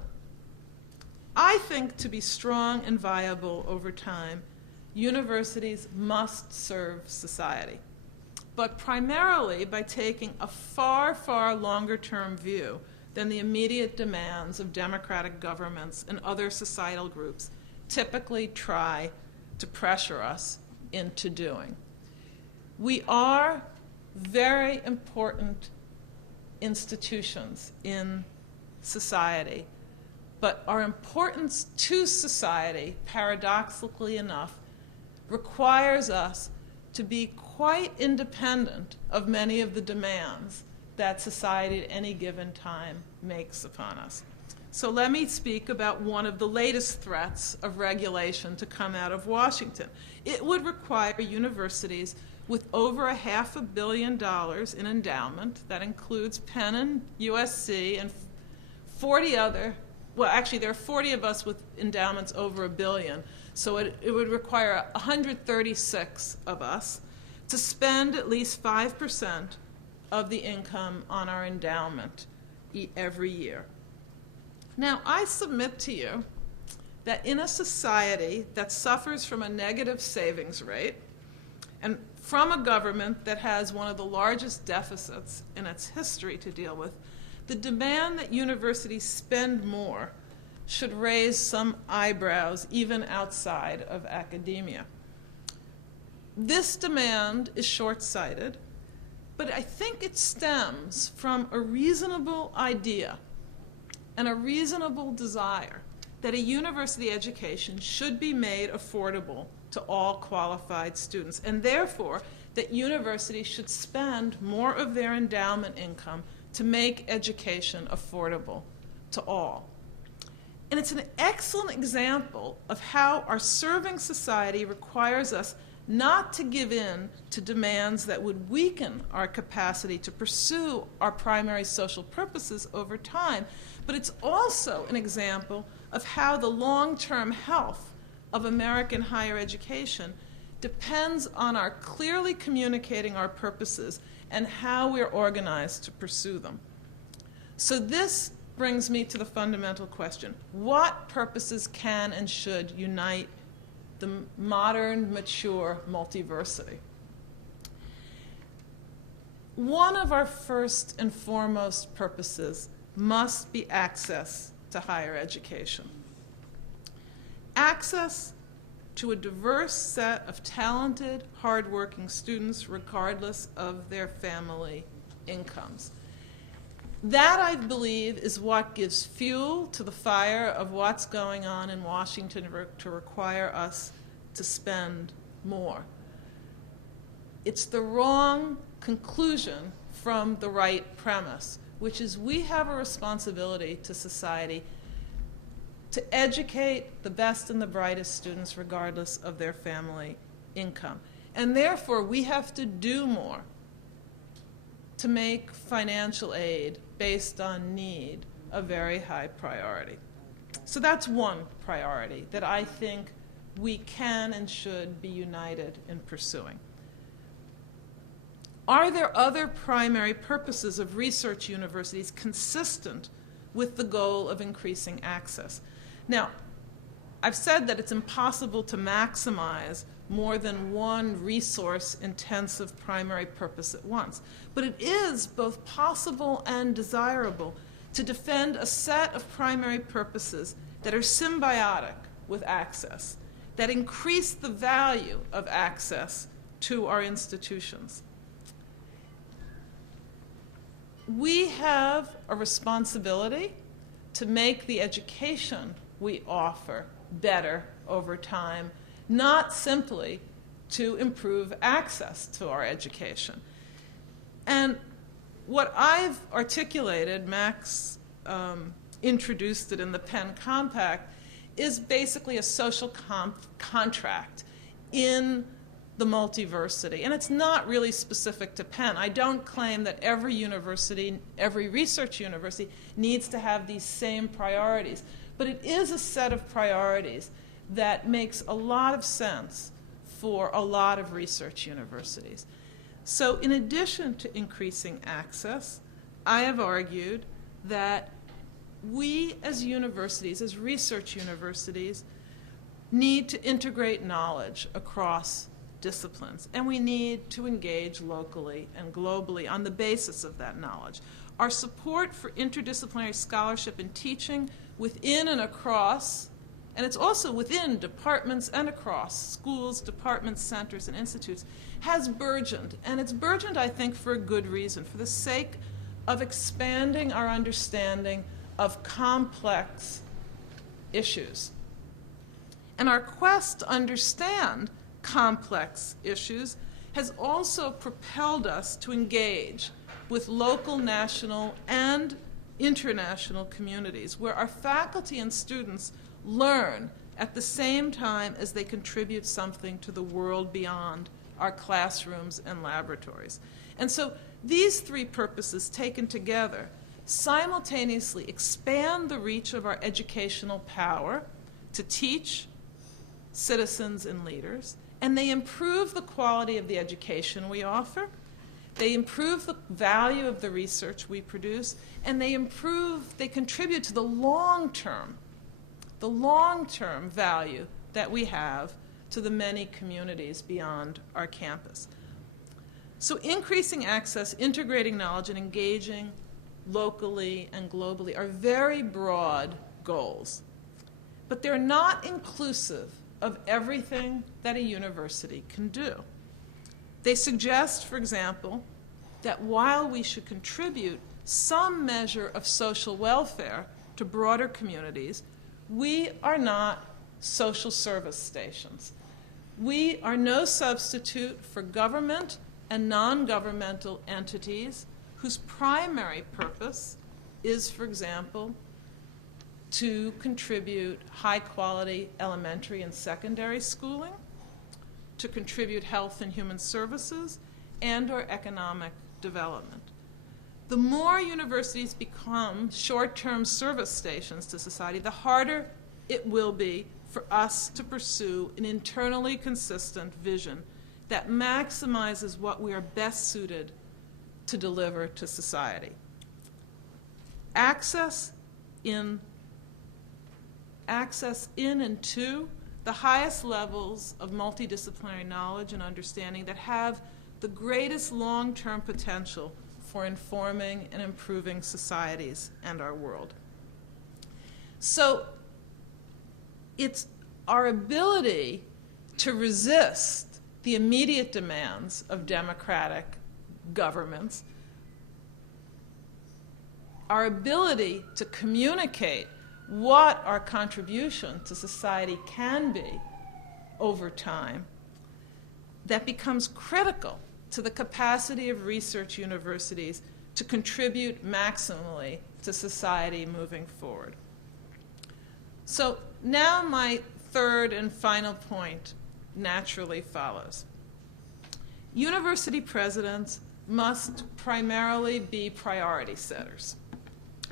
I think to be strong and viable over time, universities must serve society, but primarily by taking a far, far longer-term view than the immediate demands of democratic governments and other societal groups typically try to pressure us into doing. We are very important institutions in society, but our importance to society, paradoxically enough, requires us to be quite independent of many of the demands that society at any given time makes upon us. So let me speak about one of the latest threats of regulation to come out of Washington. It would require universities with over $500 million in endowment, that includes Penn and USC and 40 other, well, actually there are 40 of us with endowments over $1 billion, so it would require 136 of us to spend at least 5% of the income on our endowment every year. Now, I submit to you that in a society that suffers from a negative savings rate and from a government that has one of the largest deficits in its history to deal with, the demand that universities spend more should raise some eyebrows even outside of academia. This demand is short-sighted, but I think it stems from a reasonable idea and a reasonable desire that a university education should be made affordable to all qualified students, and therefore that universities should spend more of their endowment income to make education affordable to all. And it's an excellent example of how our serving society requires us not to give in to demands that would weaken our capacity to pursue our primary social purposes over time, but it's also an example of how the long-term health of American higher education depends on our clearly communicating our purposes and how we're organized to pursue them. So this brings me to the fundamental question: what purposes can and should unite the modern, mature multiversity? One of our first and foremost purposes must be access to higher education. Access to a diverse set of talented, hardworking students regardless of their family incomes. That, I believe, is what gives fuel to the fire of what's going on in Washington to require us to spend more. It's the wrong conclusion from the right premise, which is we have a responsibility to society to educate the best and the brightest students regardless of their family income. And therefore, we have to do more to make financial aid based on need a very high priority. So that's one priority that I think we can and should be united in pursuing. Are there other primary purposes of research universities consistent with the goal of increasing access? Now, I've said that it's impossible to maximize more than one resource-intensive primary purpose at once. But it is both possible and desirable to defend a set of primary purposes that are symbiotic with access, that increase the value of access to our institutions. We have a responsibility to make the education we offer better over time, not simply to improve access to our education. And what I've articulated, Max introduced it in the Penn Compact, is basically a social contract in the multiversity. And it's not really specific to Penn. I don't claim that every university, every research university needs to have these same priorities. But it is a set of priorities that makes a lot of sense for a lot of research universities. So in addition to increasing access, I have argued that we as universities, as research universities, need to integrate knowledge across disciplines, and we need to engage locally and globally on the basis of that knowledge. Our support for interdisciplinary scholarship and teaching within and across, and it's also within departments and across schools, departments, centers, and institutes, has burgeoned. And it's burgeoned, I think, for a good reason, for the sake of expanding our understanding of complex issues. And our quest to understand complex issues has also propelled us to engage with local, national, and international communities where our faculty and students learn at the same time as they contribute something to the world beyond our classrooms and laboratories. And so these three purposes taken together simultaneously expand the reach of our educational power to teach citizens and leaders, and they improve the quality of the education we offer, they improve the value of the research we produce, and they contribute to the long-term value that we have to the many communities beyond our campus. So increasing access, integrating knowledge, and engaging locally and globally are very broad goals. But they're not inclusive of everything that a university can do. They suggest, for example, that while we should contribute some measure of social welfare to broader communities, we are not social service stations. We are no substitute for government and non-governmental entities whose primary purpose is, for example, to contribute high-quality elementary and secondary schooling, to contribute health and human services, and/or economic development. The more universities become short-term service stations to society, the harder it will be for us to pursue an internally consistent vision that maximizes what we are best suited to deliver to society. Access in and to the highest levels of multidisciplinary knowledge and understanding that have the greatest long-term potential for informing and improving societies and our world. So it's our ability to resist the immediate demands of democratic governments, our ability to communicate what our contribution to society can be over time, that becomes critical to the capacity of research universities to contribute maximally to society moving forward. So now my third and final point naturally follows. University presidents must primarily be priority setters.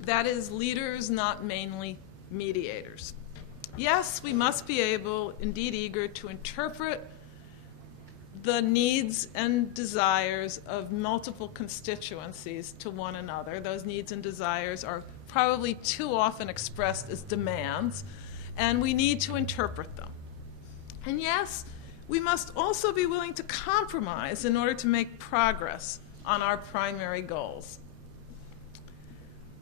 That is, leaders, not mainly mediators. Yes, we must be able, indeed eager, to interpret the needs and desires of multiple constituencies to one another. Those needs and desires are probably too often expressed as demands, and we need to interpret them. And yes, we must also be willing to compromise in order to make progress on our primary goals.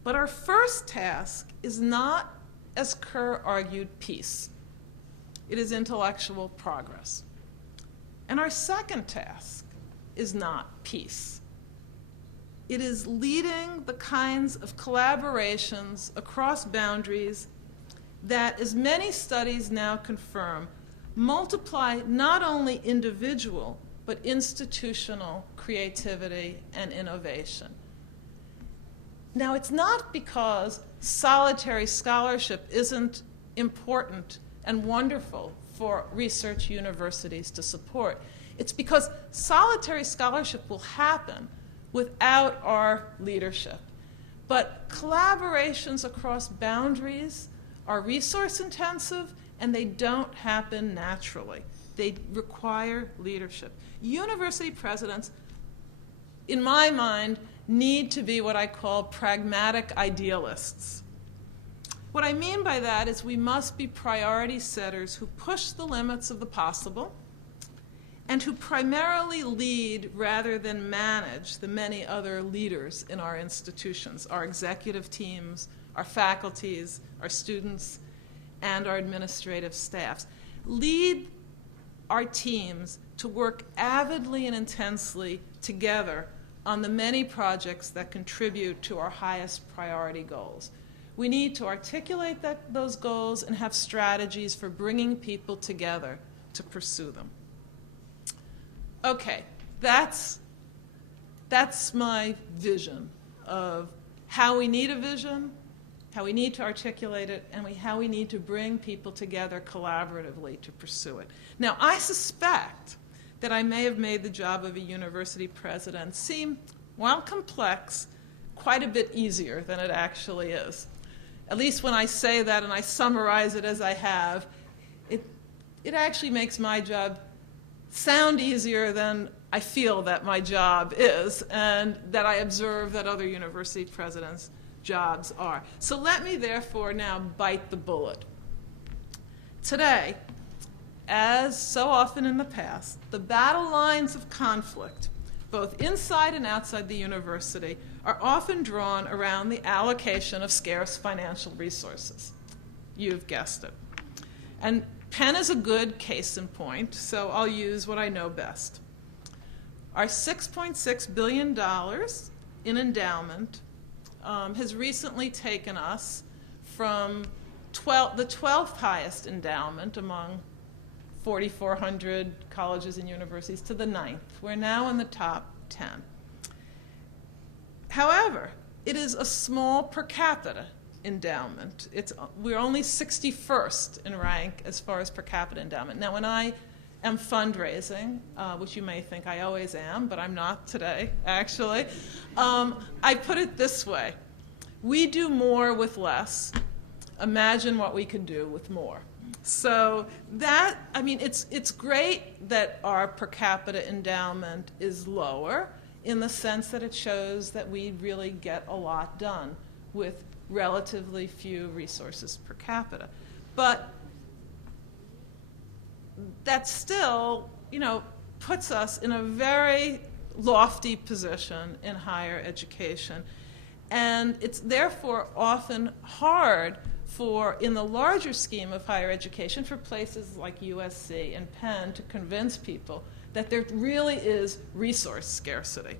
But our first task is not, as Kerr argued, peace. It is intellectual progress. And our second task is not peace. It is leading the kinds of collaborations across boundaries that, as many studies now confirm, multiply not only individual but institutional creativity and innovation. Now, it's not because solitary scholarship isn't important and wonderful for research universities to support. It's because solitary scholarship will happen without our leadership. But collaborations across boundaries are resource intensive, and they don't happen naturally. They require leadership. University presidents, in my mind, need to be what I call pragmatic idealists. What I mean by that is we must be priority setters who push the limits of the possible and who primarily lead rather than manage the many other leaders in our institutions, our executive teams, our faculties, our students, and our administrative staffs. Lead our teams to work avidly and intensely together on the many projects that contribute to our highest priority goals. We need to articulate those goals and have strategies for bringing people together to pursue them. Okay, that's my vision of how we need a vision, how we need to articulate it, and how we need to bring people together collaboratively to pursue it. Now, I suspect that I may have made the job of a university president seem, while complex, quite a bit easier than it actually is. At least when I say that and I summarize it as I have, it actually makes my job sound easier than I feel that my job is, and that I observe that other university presidents' jobs are. So let me therefore now bite the bullet. Today, as so often in the past, the battle lines of conflict, both inside and outside the university, are often drawn around the allocation of scarce financial resources. You've guessed it. And Penn is a good case in point, so I'll use what I know best. Our $6.6 billion in endowment has recently taken us from the 12th highest endowment among 4,400 colleges and universities to the 9th. We're now in the top 10. However, it is a small per capita endowment. We're only 61st in rank as far as per capita endowment. Now, when I am fundraising, which you may think I always am, but I'm not today, actually, I put it this way. We do more with less. Imagine what we could do with more. So that, I mean, it's great that our per capita endowment is lower in the sense that it shows that we really get a lot done with relatively few resources per capita. But that still, puts us in a very lofty position in higher education. And it's therefore often hard in the larger scheme of higher education, for places like USC and Penn to convince people that there really is resource scarcity.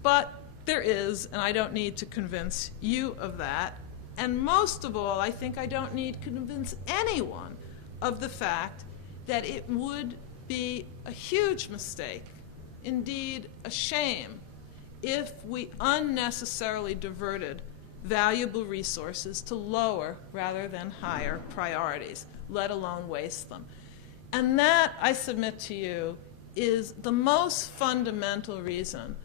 But there is, and I don't need to convince you of that. And most of all, I think I don't need to convince anyone of the fact that it would be a huge mistake, indeed a shame, if we unnecessarily diverted valuable resources to lower rather than higher priorities, let alone waste them. And that, I submit to you, is the most fundamental reason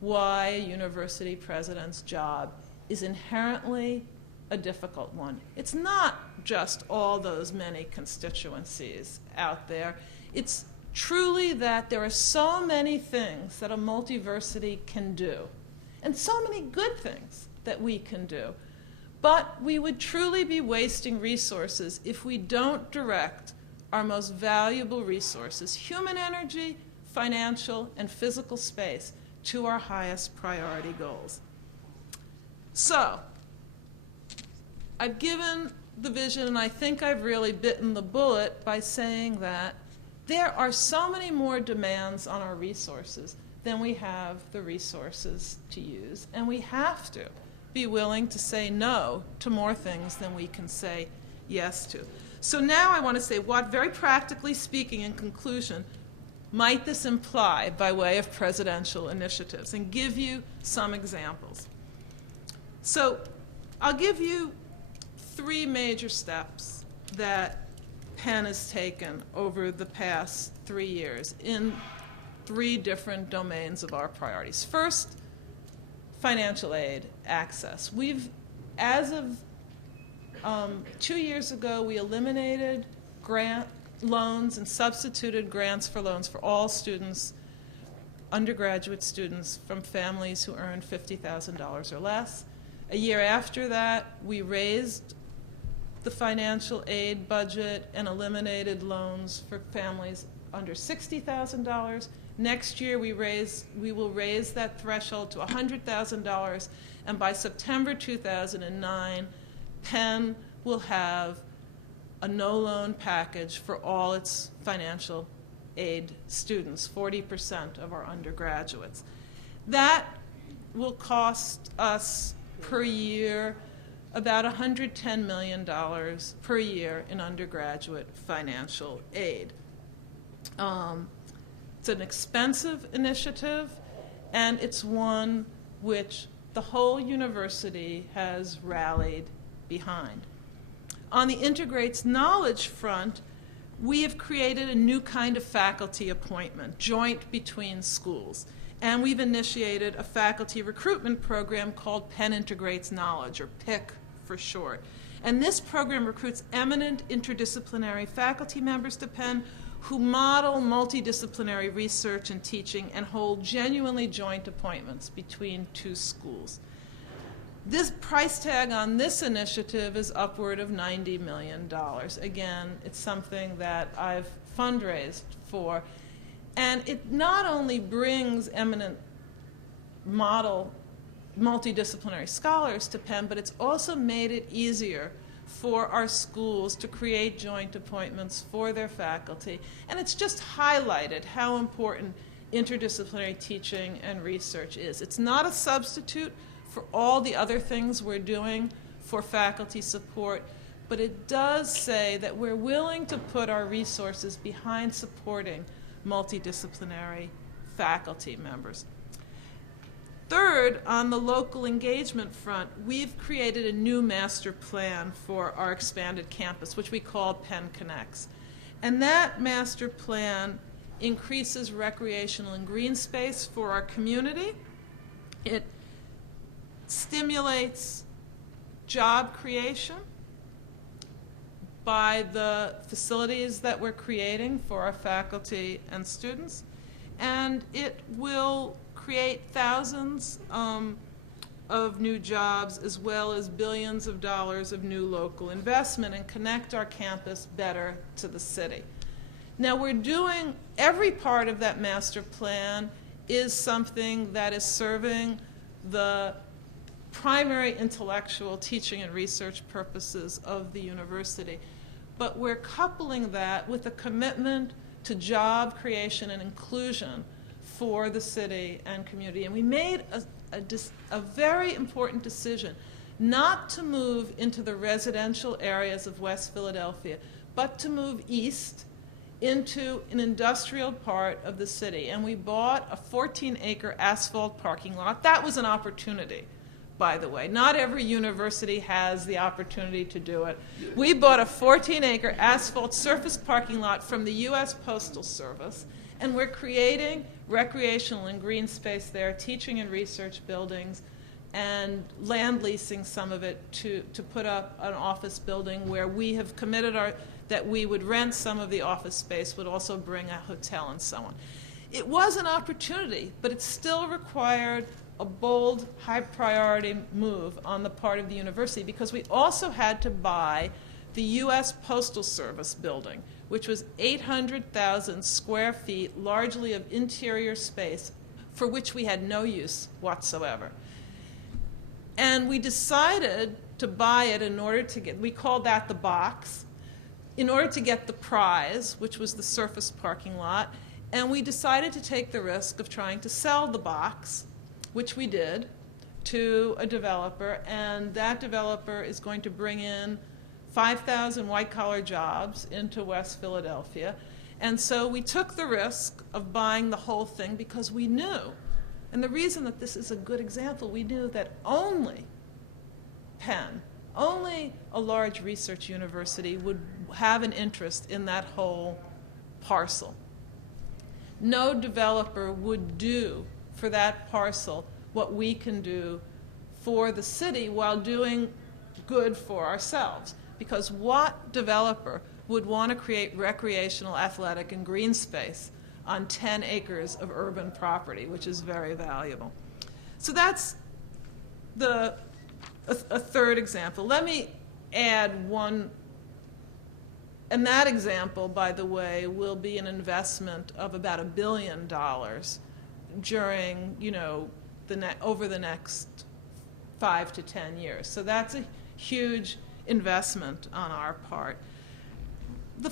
why a university president's job is inherently a difficult one. It's not just all those many constituencies out there. It's truly that there are so many things that a multiversity can do, and so many good things that we can do. But we would truly be wasting resources if we don't direct our most valuable resources, human energy, financial, and physical space, to our highest priority goals. So, I've given the vision, and I think I've really bitten the bullet by saying that there are so many more demands on our resources than we have the resources to use, and we have to be willing to say no to more things than we can say yes to. So now I want to say what, very practically speaking, in conclusion, might this imply by way of presidential initiatives, and give you some examples. So I'll give you 3 major steps that Penn has taken over the past 3 years in 3 different domains of our priorities. First, financial aid access. As of 2 years ago, we eliminated grant loans and substituted grants for loans for all students, undergraduate students from families who earn $50,000 or less. A year after that, we raised the financial aid budget and eliminated loans for families under $60,000. Next year, we will raise that threshold to $100,000, and by September 2009, Penn will have a no-loan package for all its financial aid students, 40% of our undergraduates. That will cost us per year about $110 million per year in undergraduate financial aid. It's an expensive initiative, and it's one which the whole university has rallied behind. On the integrates knowledge front, we have created a new kind of faculty appointment, joint between schools. And we've initiated a faculty recruitment program called Penn Integrates Knowledge, or PIC for short. And this program recruits eminent interdisciplinary faculty members to Penn who model multidisciplinary research and teaching and hold genuinely joint appointments between two schools. This price tag on this initiative is upward of $90 million. Again, it's something that I've fundraised for. And it not only brings eminent model multidisciplinary scholars to Penn, but it's also made it easier for our schools to create joint appointments for their faculty. And it's just highlighted how important interdisciplinary teaching and research is. It's not a substitute for all the other things we're doing for faculty support, but it does say that we're willing to put our resources behind supporting multidisciplinary faculty members. Third, on the local engagement front, we've created a new master plan for our expanded campus, which we call Penn Connects. And that master plan increases recreational and green space for our community. It stimulates job creation by the facilities that we're creating for our faculty and students. And it will create thousands of new jobs as well as billions of dollars of new local investment and connect our campus better to the city. Now we're doing, every part of that master plan is something that is serving the primary intellectual teaching and research purposes of the university. But we're coupling that with a commitment to job creation and inclusion for the city and community. And we made a very important decision not to move into the residential areas of West Philadelphia, but to move east into an industrial part of the city. And we bought a 14-acre asphalt parking lot. That was an opportunity, by the way. Not every university has the opportunity to do it. We bought a 14-acre asphalt surface parking lot from the U.S. Postal Service, and we're creating recreational and green space there, teaching and research buildings, and land leasing some of it to put up an office building where we have committed that we would rent some of the office space, would also bring a hotel and so on. It was an opportunity, but it still required a bold, high-priority move on the part of the university because we also had to buy the U.S. Postal Service building, which was 800,000 square feet, largely of interior space, for which we had no use whatsoever. And we decided to buy it in order to get, we called that the box, in order to get the prize, which was the surface parking lot. And we decided to take the risk of trying to sell the box, which we did, to a developer. And that developer is going to bring in 5,000 white-collar jobs into West Philadelphia. And so we took the risk of buying the whole thing because we knew, and the reason that this is a good example, we knew that only Penn, only a large research university would have an interest in that whole parcel. No developer would do for that parcel what we can do for the city while doing good for ourselves. Because what developer would want to create recreational, athletic, and green space on 10 acres of urban property, which is very valuable? So that's a third example. Let me add one, and that example, by the way, will be an investment of about $1 billion during, over the next 5 to 10 years. So that's a huge investment on our part. The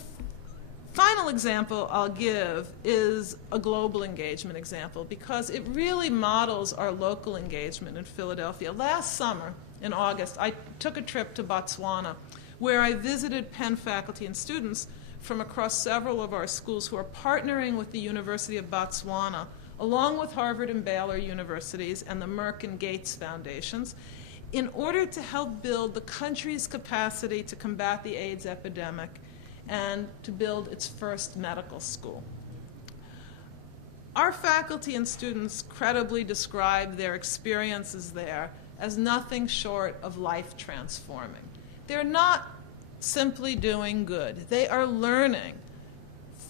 final example I'll give is a global engagement example because it really models our local engagement in Philadelphia. Last summer, in August, I took a trip to Botswana where I visited Penn faculty and students from across several of our schools who are partnering with the University of Botswana along with Harvard and Baylor universities and the Merck and Gates foundations, in order to help build the country's capacity to combat the AIDS epidemic and to build its first medical school. Our faculty and students credibly describe their experiences there as nothing short of life transforming. They're not simply doing good. They are learning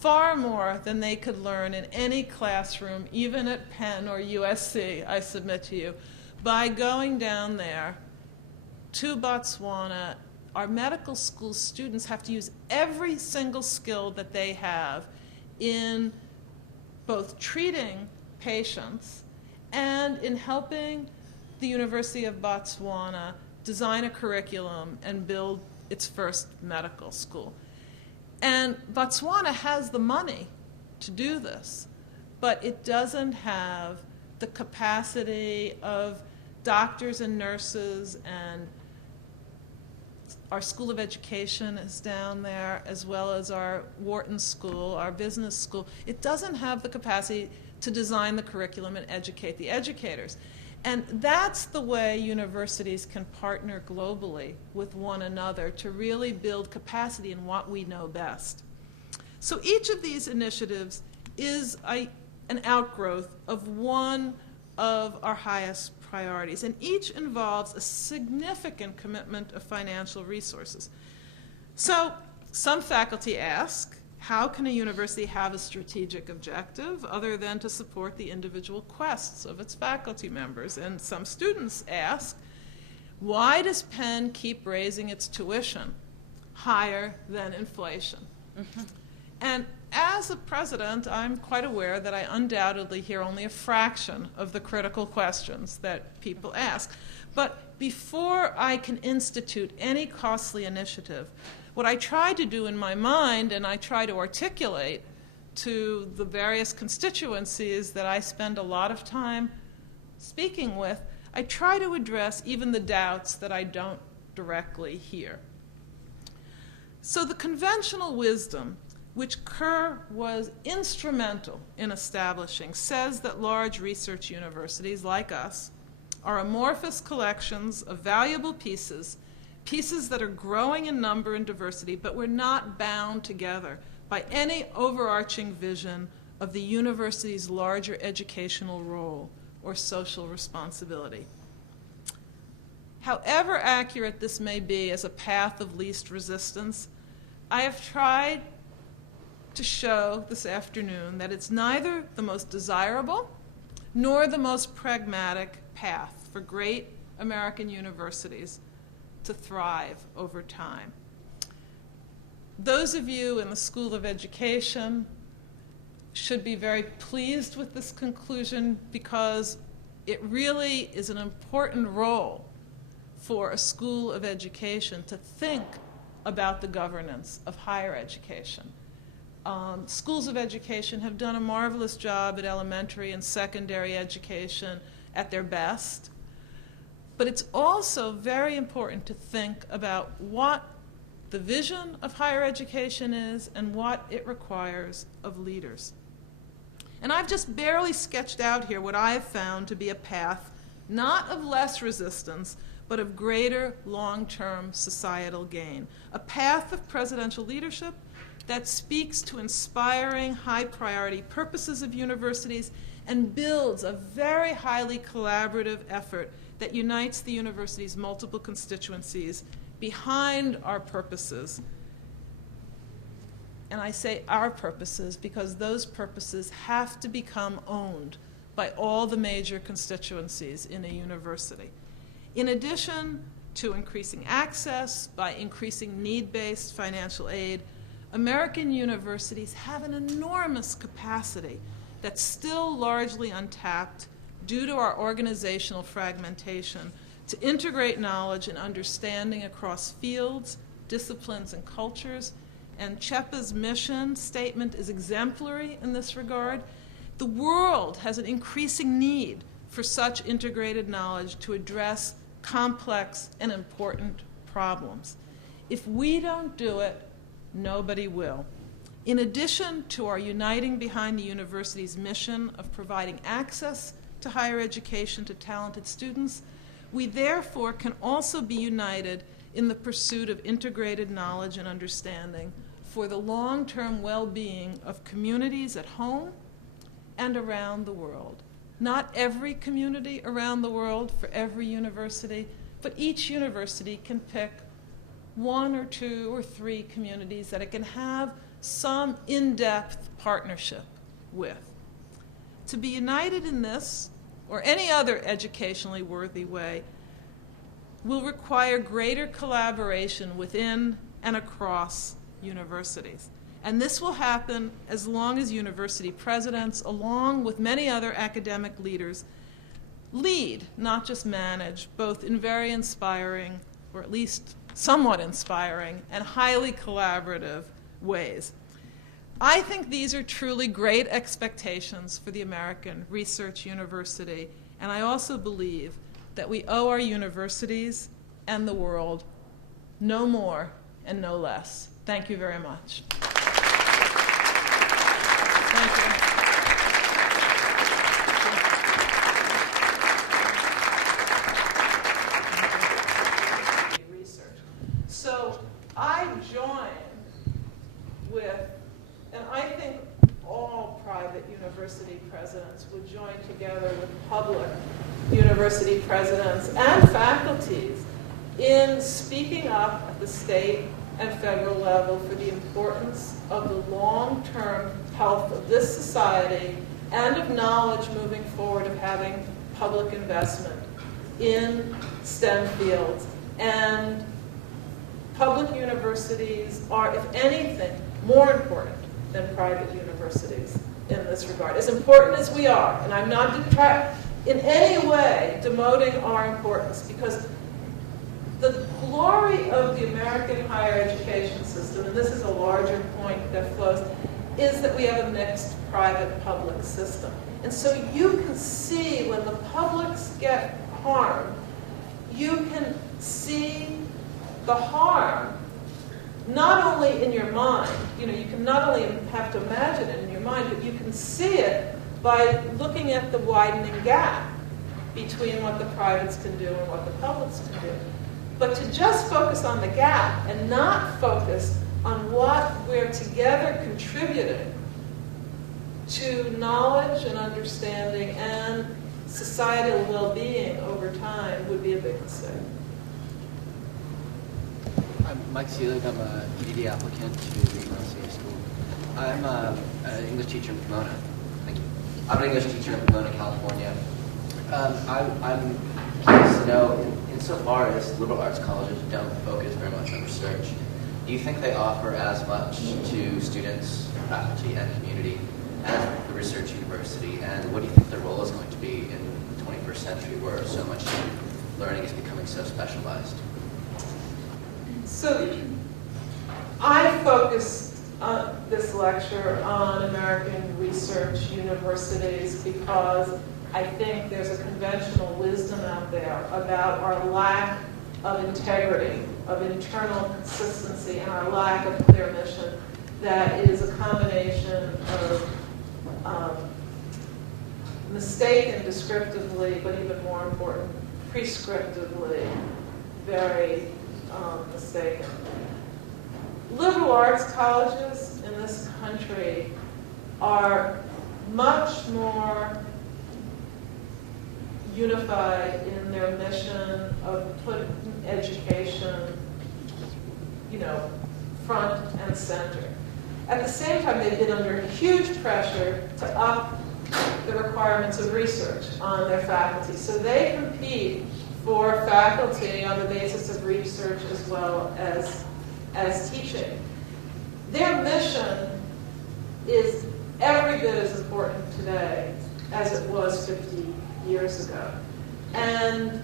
far more than they could learn in any classroom, even at Penn or USC, I submit to you, by going down there to Botswana. Our medical school students have to use every single skill that they have in both treating patients and in helping the University of Botswana design a curriculum and build its first medical school. And Botswana has the money to do this, but it doesn't have the capacity of doctors and nurses, and our School of Education is down there, as well as our Wharton School, our business school. It doesn't have the capacity to design the curriculum and educate the educators. And that's the way universities can partner globally with one another to really build capacity in what we know best. So each of these initiatives is an outgrowth of one of our highest priorities, and each involves a significant commitment of financial resources. So some faculty ask, how can a university have a strategic objective other than to support the individual quests of its faculty members? And some students ask, why does Penn keep raising its tuition higher than inflation? And as a president, I'm quite aware that I undoubtedly hear only a fraction of the critical questions that people ask. But before I can institute any costly initiative, what I try to do in my mind, and I try to articulate to the various constituencies that I spend a lot of time speaking with, I try to address even the doubts that I don't directly hear. So the conventional wisdom, which Kerr was instrumental in establishing, says that large research universities like us are amorphous collections of valuable pieces that are growing in number and diversity, but we're not bound together by any overarching vision of the university's larger educational role or social responsibility. However accurate this may be as a path of least resistance, I have tried to show this afternoon that it's neither the most desirable nor the most pragmatic path for great American universities to thrive over time. Those of you in the School of Education should be very pleased with this conclusion, because it really is an important role for a School of Education to think about the governance of higher education. Schools of education have done a marvelous job at elementary and secondary education at their best. But it's also very important to think about what the vision of higher education is and what it requires of leaders. And I've just barely sketched out here what I have found to be a path not of less resistance, but of greater long-term societal gain. A path of presidential leadership that speaks to inspiring high-priority purposes of universities and builds a very highly collaborative effort that unites the university's multiple constituencies behind our purposes. And I say our purposes because those purposes have to become owned by all the major constituencies in a university. In addition to increasing access by increasing need-based financial aid, American universities have an enormous capacity that's still largely untapped due to our organizational fragmentation to integrate knowledge and understanding across fields, disciplines, and cultures. And CHEPA's mission statement is exemplary in this regard. The world has an increasing need for such integrated knowledge to address complex and important problems. If we don't do it, nobody will. In addition to our uniting behind the university's mission of providing access to higher education to talented students, we therefore can also be united in the pursuit of integrated knowledge and understanding for the long-term well-being of communities at home and around the world. Not every community around the world for every university, but each university can pick 1 or 2 or 3 communities that it can have some in-depth partnership with. To be united in this, or any other educationally worthy way, will require greater collaboration within and across universities. And this will happen as long as university presidents, along with many other academic leaders, lead, not just manage, both in very inspiring, or at least somewhat inspiring, and highly collaborative ways. I think these are truly great expectations for the American Research University, and I also believe that we owe our universities and the world no more and no less. Thank you very much. Thank you. Research. So I joined with, and I think all private university presidents would join together with public university presidents and faculties in speaking up at the state and federal level for the importance of the long-term health of this society and of knowledge moving forward, of having public investment in STEM fields. And public universities are, if anything, more important than private universities in this regard. As important as we are, and I'm not in any way demoting our importance, because the glory of the American higher education system, and this is a larger point that flows, is that we have a mixed private-public system. And so you can see when the publics get harmed, you can see the harm not only in your mind, you can not only have to imagine it in your mind, but you can see it by looking at the widening gap between what the privates can do and what the publics can do. But to just focus on the gap and not focus on what we're together contributing to knowledge and understanding and societal well-being over time would be a big mistake. I'm Mike Seelig. I'm an EDD applicant to the Pullias School. I'm an English teacher in Pomona. Thank you. I'm an English teacher in Pomona, California. I'm curious to know, insofar as liberal arts colleges don't focus very much on research, do you think they offer as much to students, faculty, and community as the research university? And what do you think their role is going to be in the 21st century, where so much learning is becoming so specialized? So I focused this lecture on American research universities because I think there's a conventional wisdom out there about our lack of integrity, of internal consistency, and our lack of clear mission that is a combination of mistaken descriptively, but even more important, prescriptively, very mistaken. Liberal arts colleges in this country are much more unified in their mission of putting education, front and center. At the same time, they've been under huge pressure to up the requirements of research on their faculty. So they compete for faculty on the basis of research as well as teaching. Their mission is every bit as important today as it was 50 years ago. And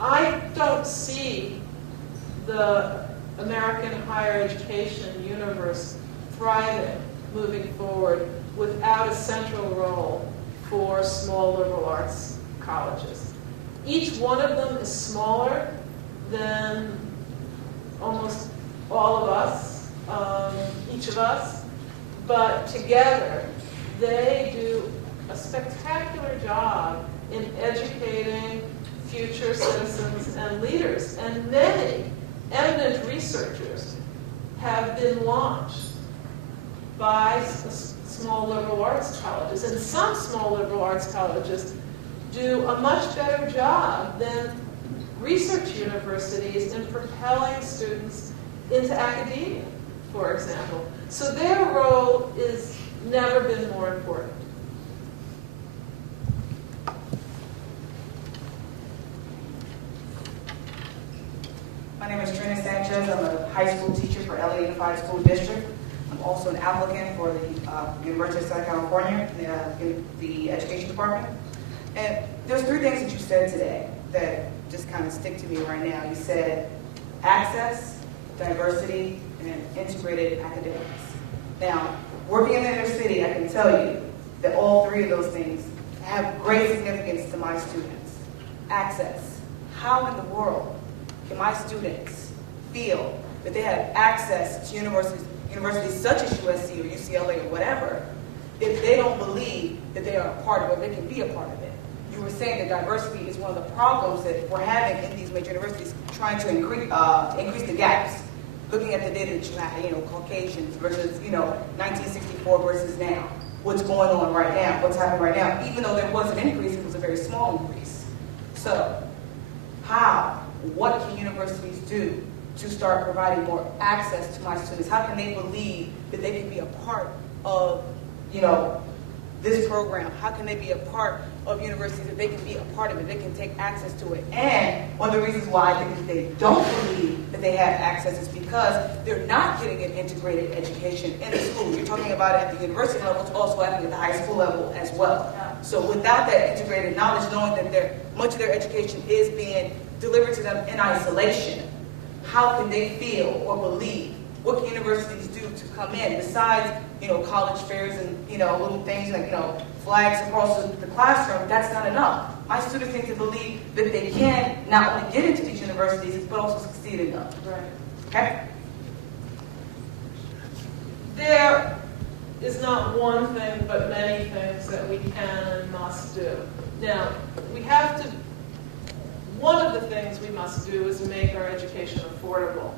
I don't see the American higher education universe thriving moving forward without a central role for small liberal arts colleges. Each one of them is smaller than almost all of us, each of us, but together they do a spectacular job in educating future citizens and leaders. And many eminent researchers have been launched by small liberal arts colleges. And some small liberal arts colleges do a much better job than research universities in propelling students into academia, for example. So their role has never been more important. My name is Trina Sanchez. I'm a high school teacher for LA Unified School District. I'm also an applicant for the University of Southern California in the education department. And there's three things that you said today that just kind of stick to me right now. You said access, diversity, and integrated academics. Now, working in the inner city, I can tell you that all three of those things have great significance to my students. Access. How in the world can my students feel that they have access to universities such as USC or UCLA or whatever, if they don't believe that they are a part of it, they can be a part of it? You were saying that diversity is one of the problems that we're having in these major universities, trying to increase the gaps. Looking at the data that you have, Caucasians versus, 1964 versus now. What's going on right now? What's happening right now? Even though there was an increase, it was a very small increase. So, what can universities do to start providing more access to my students? How can they believe that they can be a part of, this program? How can they be a part of universities, that they can be a part of it, they can take access to it? And one of the reasons why I think that they don't believe that they have access is because they're not getting an integrated education in the school. You're talking about it at the university level, it's also happening at the high school level as well. So without that integrated knowledge, knowing that much of their education is being delivered to them in isolation, how can they feel or believe? What can universities do to come in besides, college fairs and, little things like, flags across the classroom? That's not enough. My students need to believe that they can not only get into these universities, but also succeed in them. Right. Okay? There is not one thing, but many things that we can and must do. Now, one of the things we must do is make our education affordable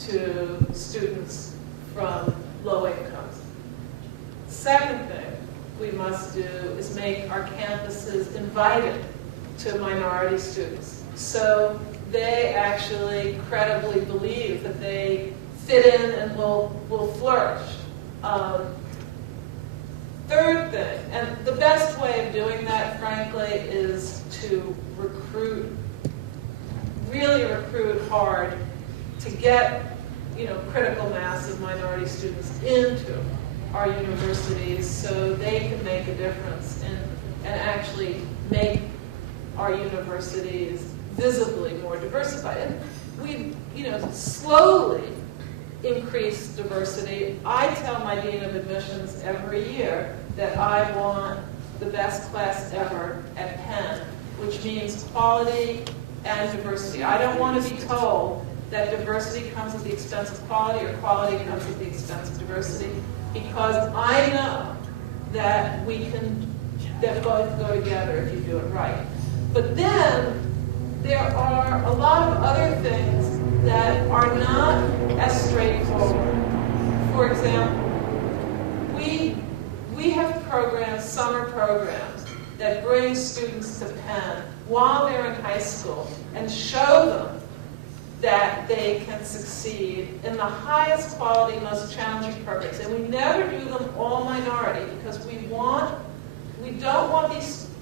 to students from low incomes. Second thing we must do is make our campuses inviting to minority students, so they actually credibly believe that they fit in and will flourish. Third thing, and the best way of doing that, frankly, is to really recruit hard to get, critical mass of minority students into our universities so they can make a difference and actually make our universities visibly more diversified. And we, slowly increase diversity. I tell my Dean of Admissions every year that I want the best class ever at Penn, which means quality and diversity. I don't want to be told that diversity comes at the expense of quality or quality comes at the expense of diversity, because I know that that both go together if you do it right. But then there are a lot of other things that are not as straightforward. For example, we have programs, summer programs, that bring students to Penn while they're in high school and show them that they can succeed in the highest quality, most challenging programs. And we never do them all minority because we don't want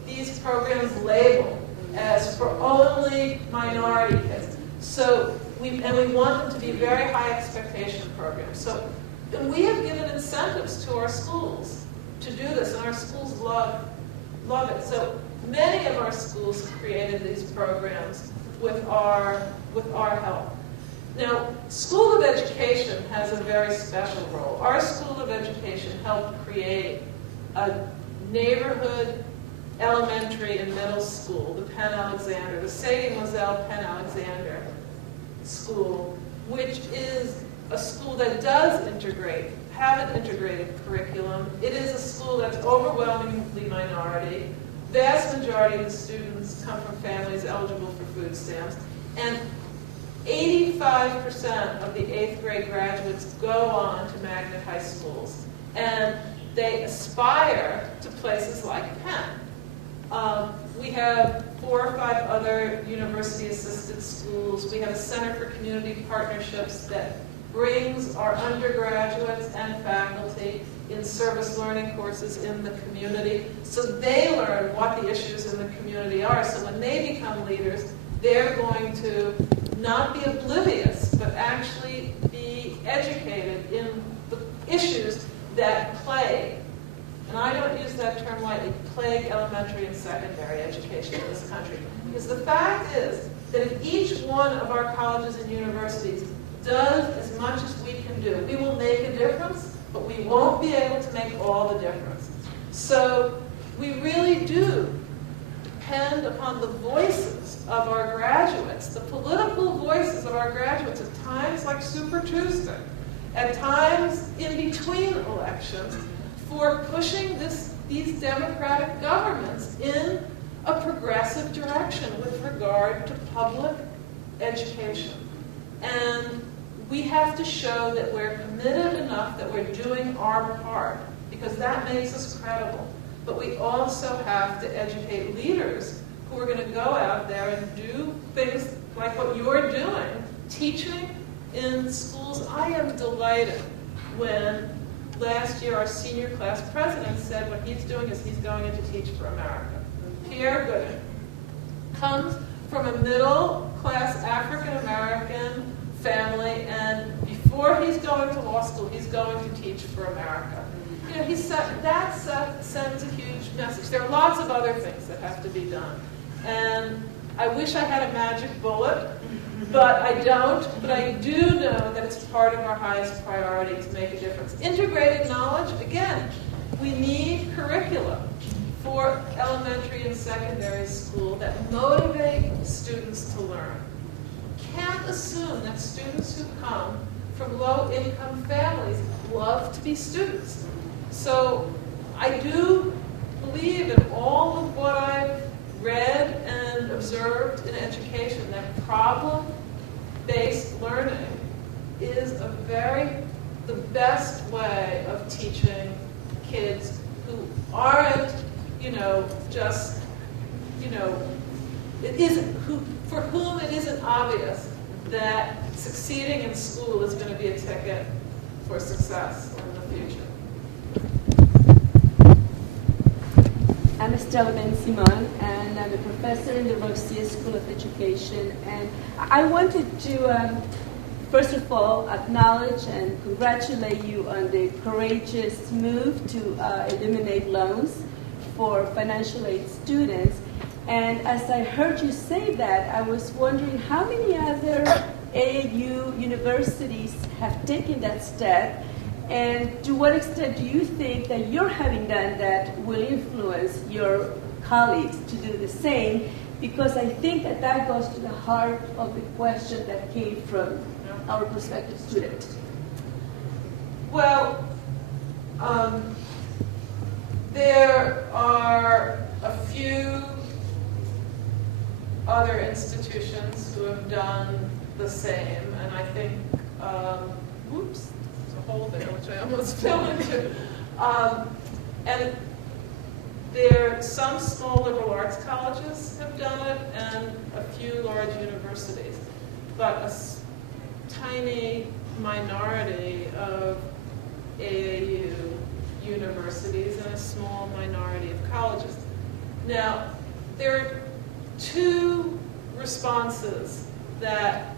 these programs labeled as for only minority kids. So we want them to be very high expectation programs. So and we have given incentives to our schools to do this, and our schools love it. So many of our schools created these programs with our help. Now, School of Education has a very special role. Our School of Education helped create a neighborhood elementary and middle school, the Penn Alexander, the Sadie Moselle Penn Alexander School, which is a school that does integrate, have an integrated curriculum. It is a school that's overwhelmingly minority. Vast majority of the students come from families eligible for food stamps. And 85% of the 8th grade graduates go on to magnet high schools. And they aspire to places like Penn. We have 4 or 5 other university-assisted schools. We have a Center for Community Partnerships that brings our undergraduates and faculty in service learning courses in the community, so they learn what the issues in the community are. So when they become leaders, they're going to not be oblivious, but actually be educated in the issues that plague, and I don't use that term lightly, plague elementary and secondary education in this country. Because the fact is that if each one of our colleges and universities does as much as we can do, we will make a difference, but we won't be able to make all the difference. So we really do depend upon the voices of our graduates, the political voices of our graduates at times like Super Tuesday, at times in between elections, for pushing these democratic governments in a progressive direction with regard to public education. And we have to show that we're committed enough that we're doing our part, because that makes us credible. But we also have to educate leaders who are going to go out there and do things like what you're doing, teaching in schools. I am delighted when last year our senior class president said what he's doing is he's going in to teach for America. Pierre Goodman comes from a middle-class African-American family, and before he's going to law school, he's going to teach for America. You know, that sends a huge message. There are lots of other things that have to be done. And I wish I had a magic bullet, but I don't. But I do know that it's part of our highest priority to make a difference. Integrated knowledge, again, we need curricula for elementary and secondary school that motivate students to learn. Can't assume that students who come from low-income families love to be students. So I do believe in all of what I've read and observed in education, that problem-based learning is the best way of teaching kids who aren't, for whom it isn't obvious that succeeding in school is going to be a ticket for success in the future. I'm Estelle Ben-Simon, and I'm a professor in the Pullias School of Education. And I wanted to, first of all, acknowledge and congratulate you on the courageous move to eliminate loans for financial aid students. And as I heard you say that, I was wondering how many other AAU universities have taken that step, and to what extent do you think that your having done that will influence your colleagues to do the same? Because I think that goes to the heart of the question that came from our prospective student. Well, there are a few other institutions who have done the same, and I think, there's a hole there which I almost fell into. And some small liberal arts colleges have done it, and a few large universities. But a tiny minority of AAU universities and a small minority of colleges. Now, there are two responses that,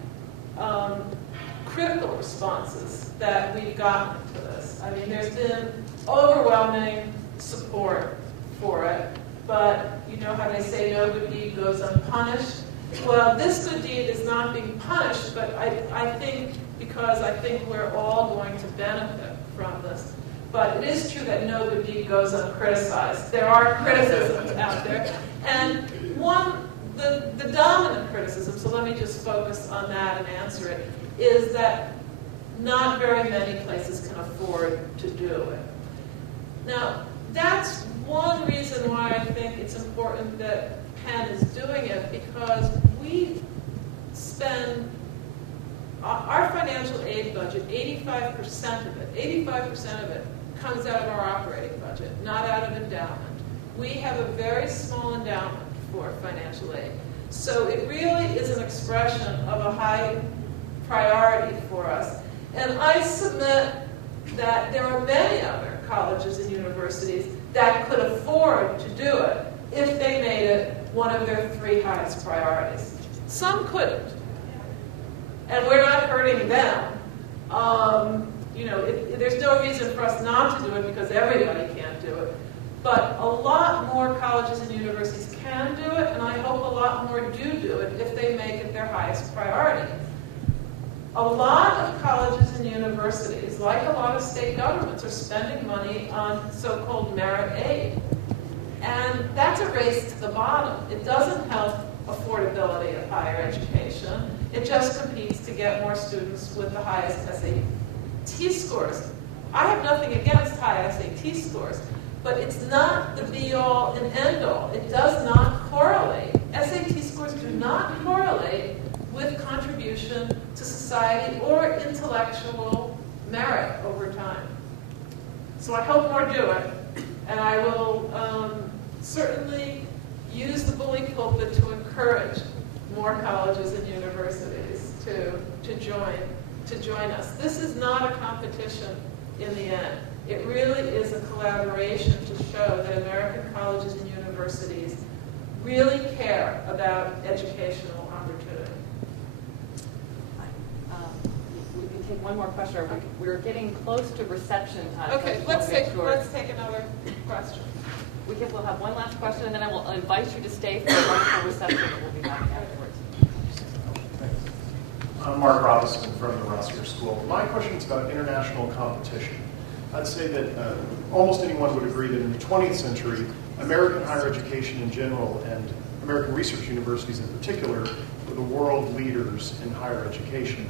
critical responses that we've gotten to this. I mean, there's been overwhelming support for it, but you know how they say no good deed goes unpunished? Well, this good deed is not being punished, but I think because I think we're all going to benefit from this. But it is true that no good deed goes uncriticized. There are criticisms out there. And the dominant criticism, so let me just focus on that and answer it, is that not very many places can afford to do it. Now, that's one reason why I think it's important that Penn is doing it, because we spend our financial aid budget, 85% of it comes out of our operating budget, not out of endowment. We have a very small endowment for financial aid. So it really is an expression of a high priority for us. And I submit that there are many other colleges and universities that could afford to do it if they made it one of their 3 highest priorities. Some couldn't. And we're not hurting them. There's no reason for us not to do it because everybody can't do it. But a lot more colleges and universities can do it, and I hope a lot more do it if they make it their highest priority. A lot of colleges and universities, like a lot of state governments, are spending money on so-called merit aid. And that's a race to the bottom. It doesn't help affordability of higher education. It just competes to get more students with the highest SAT scores. I have nothing against high SAT scores, but it's not the be-all and end-all. It does not correlate. SAT scores do not correlate with contribution to society or intellectual merit over time. So I hope more do it, and I will certainly use the bully pulpit to encourage more colleges and universities to join us. This is not a competition in the end. It really is a collaboration to show that American colleges and universities really care about educational opportunity. We can take one more question. We're getting close to reception time. Okay, let's take another question. We'll have one last question, and then I will invite you to stay for the wonderful reception that we'll be having afterwards. I'm Mark Robinson from the Rossier School. My question is about international competition. I'd say that almost anyone would agree that in the 20th century, American higher education in general and American research universities in particular were the world leaders in higher education.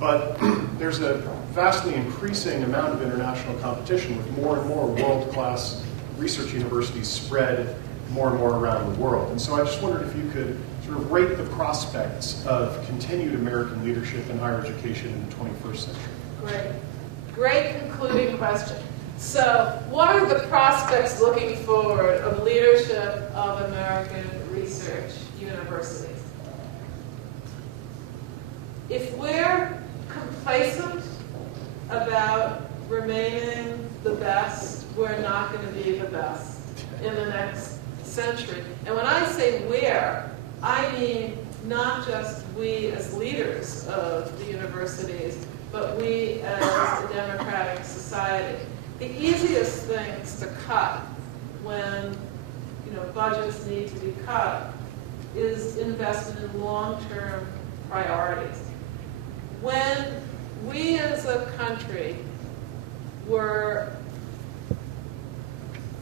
But there's a vastly increasing amount of international competition with more and more world-class research universities spread more and more around the world. And so I just wondered if you could sort of rate the prospects of continued American leadership in higher education in the 21st century. Great concluding question. So what are the prospects looking forward of leadership of American research universities? If we're complacent about remaining the best, we're not going to be the best in the next century. And when I say we're, I mean not just we as leaders of the universities, but we as a democratic society. The easiest things to cut when budgets need to be cut is investment in long-term priorities. When we as a country were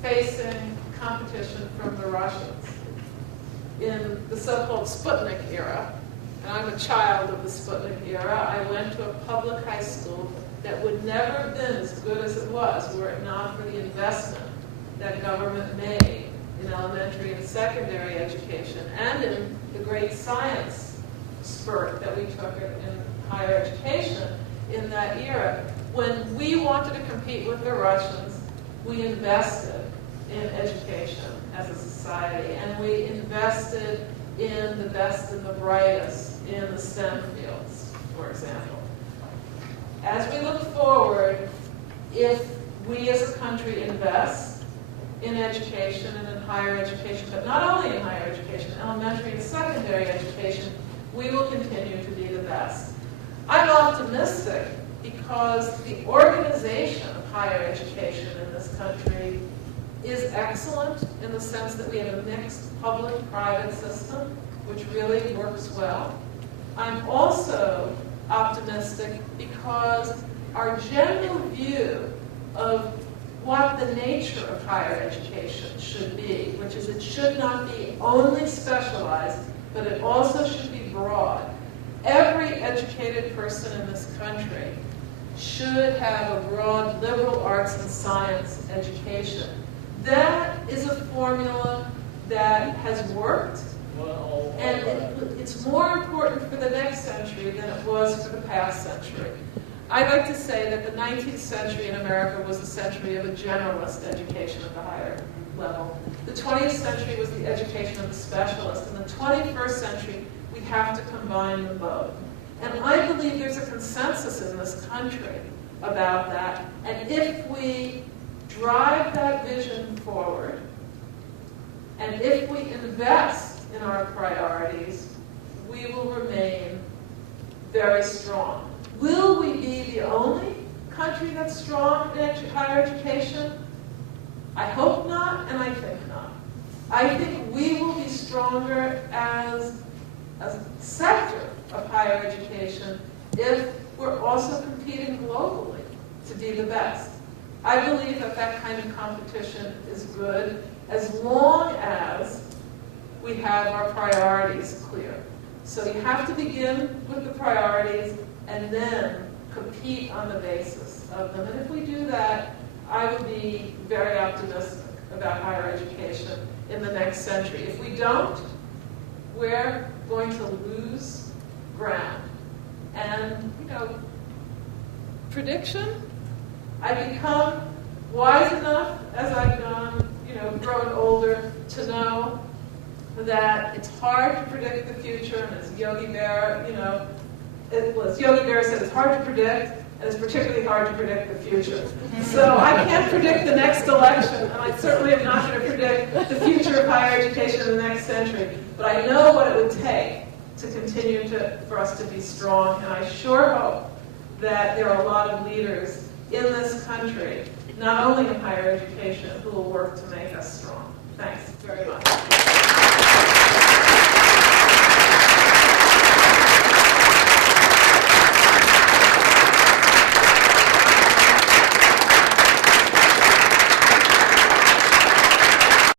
facing competition from the Russians in the so-called Sputnik era, and I'm a child of the Sputnik era, I went to a public high school that would never have been as good as it was were it not for the investment that government made in elementary and secondary education and in the great science spurt that we took in higher education in that era. When we wanted to compete with the Russians, we invested in education as a society, and we invested in the best and the brightest in the STEM fields, for example. As we look forward, if we as a country invest in education and in higher education, but not only in higher education, elementary and secondary education, we will continue to be the best. I'm optimistic because the organization of higher education in this country is excellent in the sense that we have a mixed public-private system, which really works well. I'm also optimistic because our general view of what the nature of higher education should be, which is it should not be only specialized, but it also should be broad. Every educated person in this country should have a broad liberal arts and science education. That is a formula that has worked, and it's more important for the next century than it was for the past century. I like to say that the 19th century in America was the century of a generalist education at the higher level. The 20th century was the education of the specialist. In the 21st century, we have to combine the both. And I believe there's a consensus in this country about that. And if we drive that vision forward, and if we invest in our priorities, we will remain very strong. Will we be the only country that's strong in higher education? I hope not, and I think not. I think we will be stronger as a sector of higher education if we're also competing globally to be the best. I believe that that kind of competition is good as long as we have our priorities clear. So you have to begin with the priorities and then compete on the basis of them. And if we do that, I would be very optimistic about higher education in the next century. If we don't, we're going to lose ground. And, prediction, I've become wise enough as I've gone, grown older to know that it's hard to predict the future, and as Yogi Berra, Yogi Berra said it's hard to predict, and it's particularly hard to predict the future. So I can't predict the next election, and I certainly am not going to predict the future of higher education in the next century. But I know what it would take to continue for us to be strong, and I sure hope that there are a lot of leaders in this country, not only in higher education, who will work to make us strong. Thanks very much.